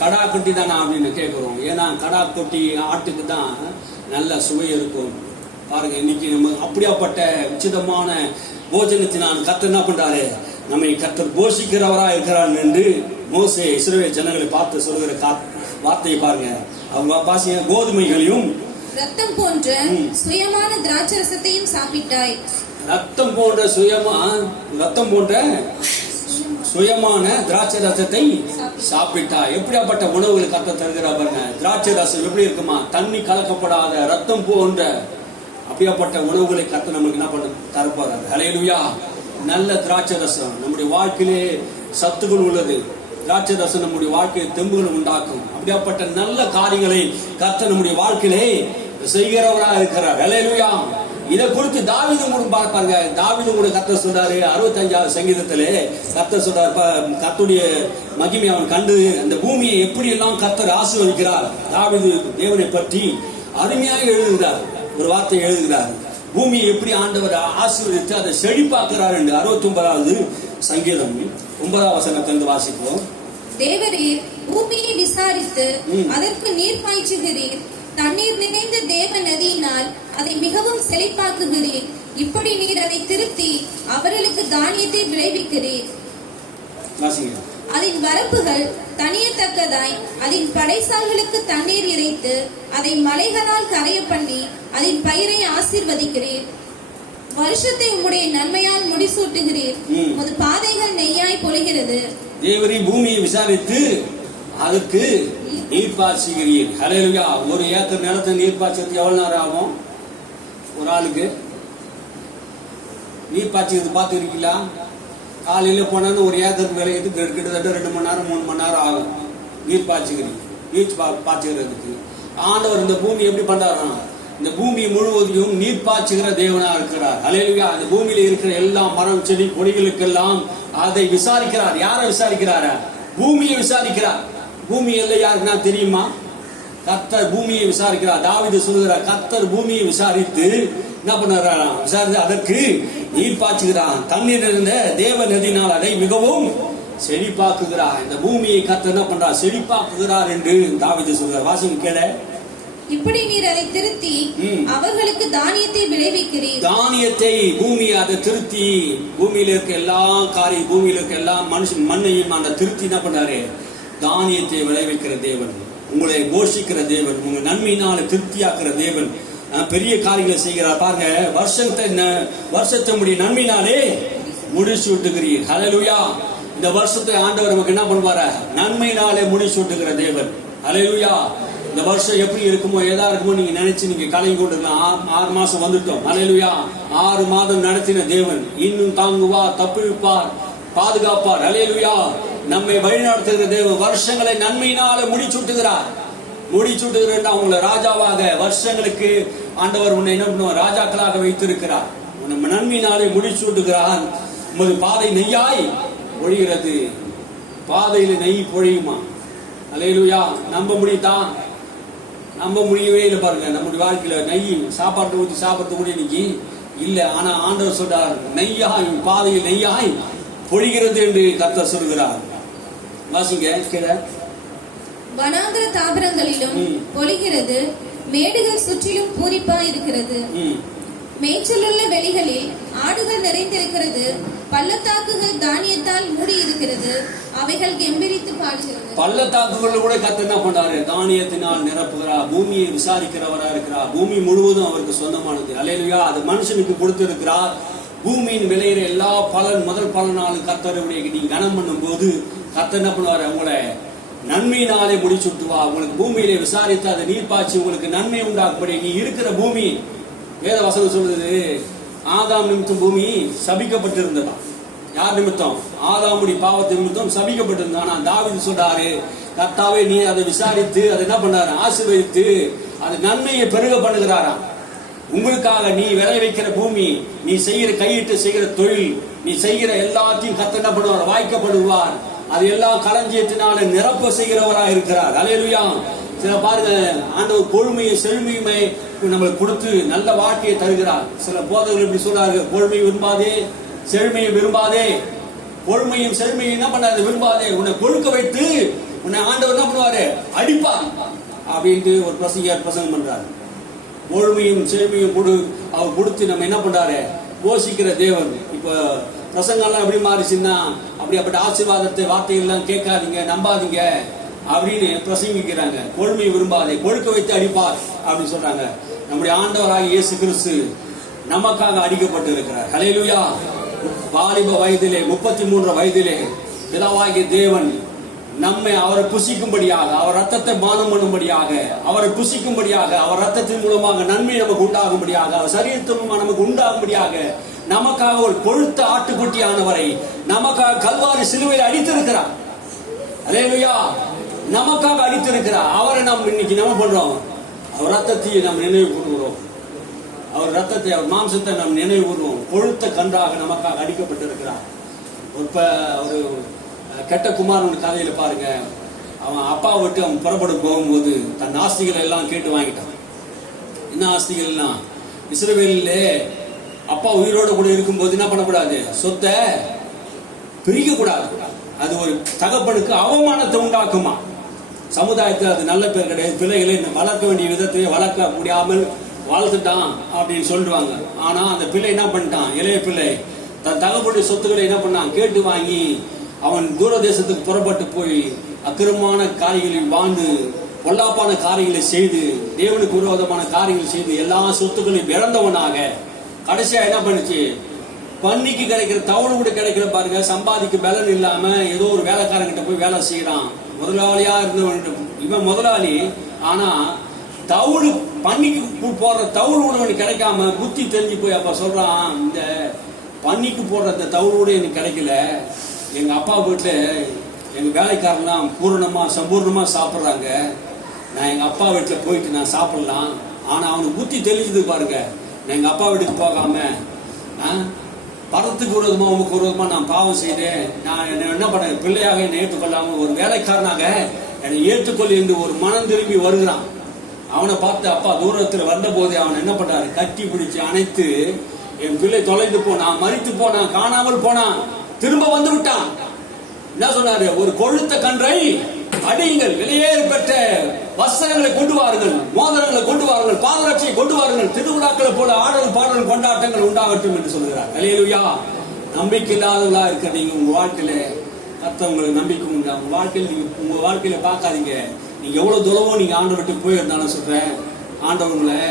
கடா கொட்டி தானா அப்படின்னு கேட்கிறோம். ஏன்னா கடா கொட்டி ஆட்டுக்கு தான் நல்ல சுவை இருக்கும். பாருங்க, இன்னைக்கு நம்ம அப்படியாப்பட்ட உச்சிதமான போஜனத்தினால் கர்த்தர் என்ன பண்றாரு? நம்மை கர்த்தர் போஷிக்கிறவரா இருக்கிறார் என்று மோசே இஸ்ரவேல் ஜனங்களை பார்த்து சொல்கிற வார்த்தையை பாருங்க. அவங்க பாசிய கோதுமைகளையும் ரத்தம் போன்ற சுயமான திராட்சரசத்தையும் சாப்பிட்டாய். ரத்தம் போன்ற சுயமான திராட்சை ரசத்தை சாப்பிட்டா. எப்படியாப்பட்ட உணவுகளை கர்த்தர் தருகிறா பாருங்க. திராட்சை ரசம் எப்படி இருக்குமா? தண்ணி கலக்கப்படாத ரத்தம் போன்ற அப்படியாப்பட்ட உணவுகளை கர்த்தர் நமக்கு என்ன பண்ண தரப்போறாரு. அல்லேலூயா. நல்ல திராட்சை ரசம் நம்முடைய வாழ்க்கையிலே சத்துக்கள் உள்ளது. திராட்சை ரசம் நம்முடைய வாழ்க்கையை தெம்புகள் உண்டாக்கும். அப்படியாப்பட்ட நல்ல காரியங்களை கர்த்தர் நம்முடைய வாழ்க்கையிலே செய்கிறவரா இருக்கிறார். அல்லேலூயா. இதை குறித்து தாவீது கூட பார்ப்பாங்க. தாவீது கூட கர்த்தர் சொல்றாரு 65வது சங்கீதத்திலே கர்த்தர் சொல்றாரு, கர்த்தருடைய மகிமை அவன் கண்டு அந்த பூமியை எப்படி எல்லாம் கர்த்தர் ஆசீர்வதிக்கிறார். தாவீது தேவனை பற்றி அருமையாக எழுதுகிறார். ஒரு வார்த்தை எழுதுகிறார், பூமியை எப்படி ஆண்டவர் ஆசீர்வதித்து அதை செழிப்பாக்குறார் என்று. 69வது சங்கீதம் 9வது வசனத்திலிருந்து வாசிப்போம். தேவரீர் பூமியை விசாரி விசாரித்து அதற்கு நீர் பாய்ச்சுகிறீர். தண்ணீர் நிறைந்த தேவ நதியினால் அதை மிகவும் செழிப்பாக்குகிறீர். இப்படி நீர் அதை திருத்தி அவர்களுக்கு தானியத்தை விளைவிக்கிறீர். அதன் வரப்புகள் தனியத்தக்கதாய் அதன் படைசால்களுக்கு தண்ணீர் இறைத்து அதை மலைகளால் கரைய பண்ணி அதன் பயிரை ஆசீர்வதிக்கிறீர். வருஷத்தை உம்முடைய நன்மையால் முடிசூட்டுகிறீர். உமது பாதைகள் நெய்யாய் பொழிகிறது. தேவரீ பூமியை விசாரித்து அதுக்கு நீர் பாய்ச்சுகிறீர். ஹல்லேலூயா. ஒரு ஏக்கர் நிலத்தை நீர் பாய்ச்சதுக்கு எவ்வளவு நேரம் ஆகும்? ஒரு ஆளுக்கு நீர் பாய்ச்சது பார்த்து இருக்கீங்களா? காலையில போனாலும் ஒரு ஏக்கருக்கு விளையது கிட்டத்தட்ட 2 மணி நேரம் 3 மணி நேரம் ஆகும் நீர் பாய்ச்சுகிறீர். நீர் பாய்ச்சுகிறதுக்கு ஆண்டவர் இந்த பூமி எப்படி பண்றாரா? இந்த பூமி முழுவதையும் நீர் பாய்ச்சுகிற தேவனா இருக்கிறார். ஹல்லேலூயா. அந்த பூமியில இருக்கிற எல்லா மரம் செடி கொடிகளுக்கெல்லாம் அதை விசாரிக்கிறார். யாரை விசாரிக்கிறார? பூமியை விசாரிக்கிறார். பூமி எல்லாம் யாருக்குன்னா தெரியுமா? கர்த்தர் பூமியை விசாரிக்கிறார். தாவீது சொல்லுகிறார், கர்த்தர் பூமியை விசாரித்து என்ன பண்ணாரா? விசாரித்து அதற்கு நீர் பாய்ச்சுகிறார். தண்ணீர் இருந்த தேவ நதினால் அதை மிகவும் செழிப்பாக்குகிறார். இந்த பூமியை கர்த்தர் என்ன பண்றார்? செழிப்பாக்குகிறார் என்று தாவீது சொல்றார். வாசிங்க கேள. இப்படி நீர் அதை திருத்தி அவர்களுக்கு தானியத்தை விளைவிக்கிறீர். தானியத்தை பூமியை அதை திருத்தி பூமியில இருக்க எல்லா காரியம் பூமியில இருக்க எல்லா மனுஷன் மண்ணையும் அந்த திருத்தி என்ன பண்ணாரு? தானியத்தை விளைவிக்கிற தேவன், உங்களை போஷிக்கிற தேவன், உங்க நன்மையினால திருப்தியாக்குற தேவன், பெரிய காரியங்களை செய்கிறார். பாருங்க, வருஷத்தை உடைய நன்மையினாலே முடிச்சு விட்டுகிறீர். ஹல்லேலூயா. இந்த வருஷத்தை ஆண்டவர் நமக்கு என்ன பண்ணுவார? நன்மையினாலே முடிச்சு விட்டுகிற தேவன். ஹல்லேலூயா. இந்த வருஷம் எப்படி இருக்குமோ ஏதா இருக்குமோ நீங்க நினைச்சு நீங்க கலங்கி கொண்டிருக்கலாம். 6 மாசம் வந்துட்டோம். ஹல்லேலூயா. 6 மாதம் நடத்தின தேவன் இன்னும் தாங்குவார், தப்புவிப்பார், பாதுகாப்பார். ஹல்லேலூயா. நம்மை வழிநடத்துகிற தேவன் வருஷங்களை நன்மையினால முடிச்சுட்டுகிறார். முடிச்சுட்டுகிறார். உங்களை ராஜாவாக வருஷங்களுக்கு ஆண்டவர் உன்னை என்ன பண்ணுவார்? ராஜாக்களாக வைத்திருக்கிறார். நம்ம நன்மையினாலே முடிச்சுட்டுகிறார். உமது பாதை நெய்யாய் பொழிகிறது. பாதையில நெய் பொழியுமா? ஹல்லேலூயா. நம்ப முடியுதா? நம்ப முடியவே இல்லை. பாருங்க, நம்முடைய வாழ்க்கையில நெய் சாப்பாட்டு ஊற்றி சாப்பிட்டு கூட இன்னைக்கு இல்ல. ஆனா ஆண்டவர் சொல்றார், நெய்யாய் பாதையில் நெய்யாய் பொழிகிறது என்று கர்த்தர் சொல்கிறார். வாசிங்க கீழே. வனாந்திர தாவரங்களிலும் பொழிகிறது, மேடுகள் சுற்றிலும் பூரிப்பா இருக்கிறது. மேய்ச்சலுள்ள வெளிகளில் ஆடுகள் நிறைந்திருக்கிறது, பள்ளத்தாக்குகள் தானியத்தால் மூடி இருக்கிறது, அவைகள் கெம்பீரித்து பாடுகிறது. பள்ளத்தாக்குகள் கூட கர்த்தர் என்ன பண்றாரு? தானியத்தினால் நிரப்புகிறார். பூமியை விசாரிக்கிறவரா இருக்கிறார். பூமி முழுவதும் அவருக்கு சொந்தமானது. அல்லேலூயா. அது மனுஷனுக்கு கொடுத்திருக்கிறார். பூமியின் விளையிற எல்லா பலன் முதல் பலனாலும் கர்த்தருடைய நீங்க கனம் பண்ணும் போது கர்த்தர் என்ன பண்ணுவாரு? உங்களை நன்மையினாலே முடிச்சுட்டுவா. உங்களுக்கு பூமியிலே விசாரித்து அதை நீர் பாய்ச்சி உங்களுக்கு நன்மை உண்டாக்கும்படி நீ இருக்கிற பூமி. வேத வசனம் சொல்றது, ஆதாம் நிமித்தம் பூமி சபிக்கப்பட்டிருந்ததா? யார் நிமித்தம்? ஆதாமுடைய பாவத்தின் நிமித்தம் சபிக்கப்பட்டிருந்தா. ஆனா தாவீது சொல்றாரு, கர்த்தாவே நீ அதை விசாரித்து அதை என்ன பண்ணாரு? ஆசீர்வதித்து அது நன்மையை பெருக பண்ணுகிறாரா. உங்களுக்காக நீ விளை வைக்கிற பூமி, நீ செய்கிற கையிட்டு செய்கிற தொழில், நீ செய்கிற எல்லாத்தையும் கர்த்தர் என்ன பண்ணுவார்? வாய்க்கப்படுவார். அது எல்லாம் களஞ்சியத்தினால நிரப்ப செய்கிறவராக இருக்கிறார். அல்லேலூயா. சில பாருங்க, ஆண்டவர் கொழுமையை செழுமையுமே நம்மளுக்கு கொடுத்து நல்ல வாழ்க்கையை தருகிறார். சில போதகர்கள் இப்படி சொல்றார்கள், கொழுமையை விரும்பாதே, செழுமையை விரும்பாதே. கொழுமையும் செழுமையும் என்ன பண்ணாரு? விரும்பாதே. உன்னை கொழுக்க வைத்து உன்னை ஆண்டவர் என்ன பண்ணுவாரு? அடிப்பார் அப்படின்ட்டு ஒரு பிரசங்கம் பண்றாரு. கொழுமையும் செழுமையும் அவர் கொடுத்து நம்ம என்ன பண்றாரு? போஷிக்கிற தேவன். இப்ப பிரசங்கம்லாம் எப்படி மாறிச்சுன்னா, அப்படிப்பட்ட ஆசீர்வாதத்தை வார்த்தைகள்லாம் கேட்காதீங்க, நம்பாதீங்க அப்படின்னு பிரசங்கிக்கிறாங்க. கொழுமையை விரும்பாதே, கொழுக்க வைத்து அடிப்பார் அப்படின்னு சொல்றாங்க. நம்முடைய ஆண்டவராக இயேசு கிறிஸ்து நமக்காக அடிக்கப்பட்டு இருக்கிறார். ஹல்லேலூயா. வாலிப வயதிலே 33 வயதிலே பிதாவாகிய தேவன் நம்மை அவரை புசிக்கும்படியாக, அவர் ரத்தத்தை பானம் பண்ணும்படியாக, அவரை புசிக்கும்படியாக, அவர் ரத்தத்தின் மூலமாக நன்மை நமக்கு உண்டாகும்படியாக, அவர் சரீரத்தின் மூலமாக நமக்கு உண்டாகும்படியாக நமக்காக ஒரு கொழுத்த ஆட்டுக்குட்டியானவரை நமக்காக கல்வாரி சிலுவையில் அடித்திருக்கிறார். அல்லேலூயா. நமக்காக அடித்திருக்கிறார். அவரை நாம் இன்னைக்கு நம்ம பண்றோம்? அவர் ரத்தத்தை நாம் நினைவு கூறுகிறோம். அவர் ரத்தத்தை, அவர் மாம்சத்தை நாம் நினைவு கூறுவோம். கொழுத்த கன்றாக நமக்காக அடிக்கப்பட்டிருக்கிறார். ஒரு கெட்ட குமாரன் கதையில பாருங்க, அவன் அப்பாவை விட்டு அவன் புறப்பட போகும்போது தன் ஆஸ்திகளை எல்லாம் கேட்டு வாங்கிட்டான். என்ன ஆஸ்திகள்னா, இஸ்ரவேலிலே அப்பா உயிரோட கூட இருக்கும்போது என்ன பண்ணக்கூடாது? சொத்தை பிரிக்க கூடாது. அது ஒரு தகப்பனுக்கு அவமானத்தை உண்டாக்குமா. சமுதாயத்தில் அது நல்ல பேர் கிடையாது. பிள்ளைகளை வளர்க்க வேண்டிய விதத்திலே வளர்க்க முடியாமல் வளர்த்துட்டான் அப்படின்னு சொல்லுவாங்க. ஆனா அந்த பிள்ளை என்ன பண்ணிட்டான், இளைய பிள்ளை தன் தகப்பனுடைய சொத்துக்களை என்ன பண்ணான், கேட்டு வாங்கி அவன் தூர தேசத்துக்கு புறப்பட்டு போய் அக்கிரமமான காரியங்களில் வாழ்ந்து பொல்லாப்பான காரியங்களை செய்து தேவனுக்கு விரோதமான காரியங்களை செய்து எல்லா சொத்துக்களையும் இழந்தவனாக கடைசியா என்ன பண்ணுச்சு, பன்னிக்கு கிடைக்கிற தவிடு கூட கிடைக்கிற பாருங்க, சம்பாதிக்க பலன் இல்லாம ஏதோ ஒரு வேலைக்காரங்கிட்ட போய் வேலை செய்யறான். முதலாளியா இருந்தவன் இவன் முதலாளி. ஆனா தவிடு பன்னிக்கு போடுற தவிடு கூட கிடைக்காம புத்தி தெரிஞ்சு போய் அப்ப சொல்றான், இந்த பன்னிக்கு போடுற அந்த தவிடு கூட எனக்கு கிடைக்கல, எங்க அப்பா வீட்டுல எங்க வேலைக்காரன்லாம் பூரணமா சம்பூர்ணமா சாப்பிட்றாங்க, நான் எங்க அப்பா வீட்டுல போயிட்டு நான் சாப்பிடலாம். ஆனா அவனுக்கு புத்தி தெளிஞ்சது பாருங்க, நான் எங்க அப்பா வீட்டுக்கு போகாம பரத்துக்கு விரோதமா உமக்கு விரோதமா நான் பாவம் செய்தேன், நான் என்ன பண்ண, பிள்ளையாக என்னை ஏற்றுக்கொள்ளாம ஒரு வேலைக்காரனாக என்னை ஏற்றுக்கொள் என்று ஒரு மனம் திரும்பி வருகிறான். அவனை பார்த்து அப்பா தூரத்தில் வந்த போதே அவன் என்ன பண்ணாரு, கட்டி பிடிச்சு அணைத்து, என் பிள்ளை தொலைந்து போனான், மரித்து போனான், காணாமல் போனான், திரும்ப வந்து விட்டான். என்ன சொன்னாரு, ஒரு கொழுத்த கன்றை அடியுங்கள், விலையேறு பெற்ற வஸ்திரங்களை கொண்டு வாருங்கள், மோதிரங்களை கொண்டு வாருங்கள், பாதரட்சியை கொண்டு வாருங்கள், திருவிழாக்களை போல ஆடல் பாடல் கொண்டாட்டங்கள் உண்டாகட்டும் என்று சொல்கிறார். அல்லேலூயா. நம்பிக்கை இல்லாதவர்களா இருக்க நீங்க உங்க வாழ்க்கையில கர்த்தர் உங்களுக்கு நம்பிக்கை உண்டு. உங்க வாழ்க்கையில் நீங்க உங்க வாழ்க்கையில பார்க்காதீங்க, நீங்க எவ்வளவு தூரமோ நீங்க ஆண்டவர்கிட்ட போயிருந்தாலும் சொல்றேன், ஆண்டவர்களை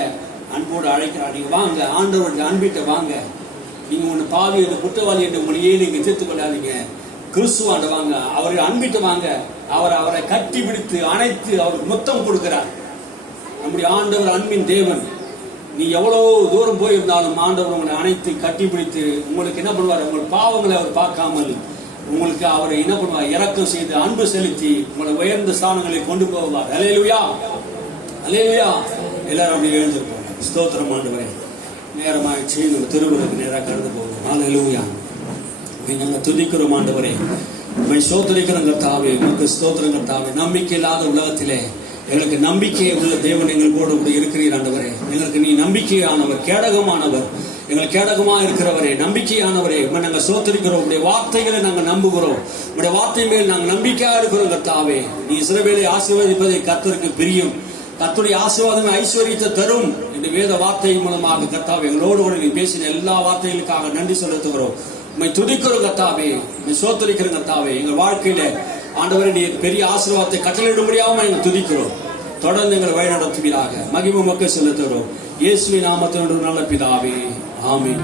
அன்போடு அழைக்கிறார். நீங்க வாங்க, ஆண்டவர்கிட்ட அன்பிட்ட வாங்க. நீங்க ஒண்ணு பாவி என்று குற்றவாளி என்று உங்களையே நீங்க தீர்த்து கொள்ளாதீங்க. கிறிஸ்துவாண்ட வாங்க, அவரை அன்பிட்டு வாங்க. அவரை கட்டி பிடித்து அணைத்து அவருக்கு முத்தம் கொடுக்கிறார். நம்முடைய ஆண்டவர் அன்பின் தேவன். நீ எவ்வளவு தூரம் போயிருந்தாலும் ஆண்டவர் உங்களை அணைத்து கட்டி பிடித்து உங்களுக்கு என்ன பண்ணுவார், உங்கள் பாவங்களை அவர் பார்க்காமல் உங்களுக்கு அவரை என்ன பண்ணுவார், இரக்கம் செய்து அன்பு செலுத்தி உங்களை உயர்ந்த ஸ்தானங்களை கொண்டு போவார். அல்லேலூயா, அல்லேலூயா. எல்லாரும் அப்படி எழுந்திருப்போம். ஸ்தோத்திரம் ஆண்டவரே. நேரமாயிடுச்சு, நம்ம திருவிழாக்கு நேராக கடந்து போவோம். அல்லேலூயா. நாங்கள் துதிக்கிறோம் ஆண்டவரே, உண்மை ஸ்தோத்திரிக்கிறோம் கர்த்தாவே, உமக்கு ஸ்தோத்திரம் கர்த்தாவே. நம்பிக்கை இல்லாத உலகத்திலே எங்களுக்கு நம்பிக்கையை உள்ள தேவன் எங்களோடு கூட இருக்கிறீர் ஆண்டவரே. எங்களுக்கு நீ நம்பிக்கையானவர், கேடகமானவர், எங்களுக்கு கேடகமா இருக்கிறவரே, நம்பிக்கையானவரே. நாங்கள் ஸ்தோத்திரிக்கிறோம். உடைய வார்த்தைகளை நாங்கள் நம்புகிறோம். உடைய வார்த்தை மேல் நாங்கள் நம்பிக்கையா இருக்கிறோம் கர்த்தாவே. நீ இஸ்ரவேலை ஆசீர்வதிப்பதை கர்த்தருக்கு பிரியும், கர்த்தருடைய ஆசீர்வாதம் ஐஸ்வர்யத்தை தரும் என்று வேத வார்த்தை மூலமாக கர்த்தாவே எங்களோடு கூட நீ பேசின எல்லா வார்த்தைகளுக்காக நன்றி செலுத்துகிறோம். உம்மை துதிக்கிறோம் கர்த்தாவே, உம்மை ஸ்தோத்திரிக்கிறோம் கர்த்தாவே. எங்கள் வாழ்க்கையில ஆண்டவரே நீர் பெரிய ஆசீர்வாதத்தை கட்டளையிட முடியாம எங்கள் துதிக்கிறோம். தொடர்ந்து எங்களை வழி நடத்துவீராக. மகிமை உமக்கு செலுத்துகிறோம். இயேசுவின் நாமத்தில் நல்ல பிதாவே, ஆமென்.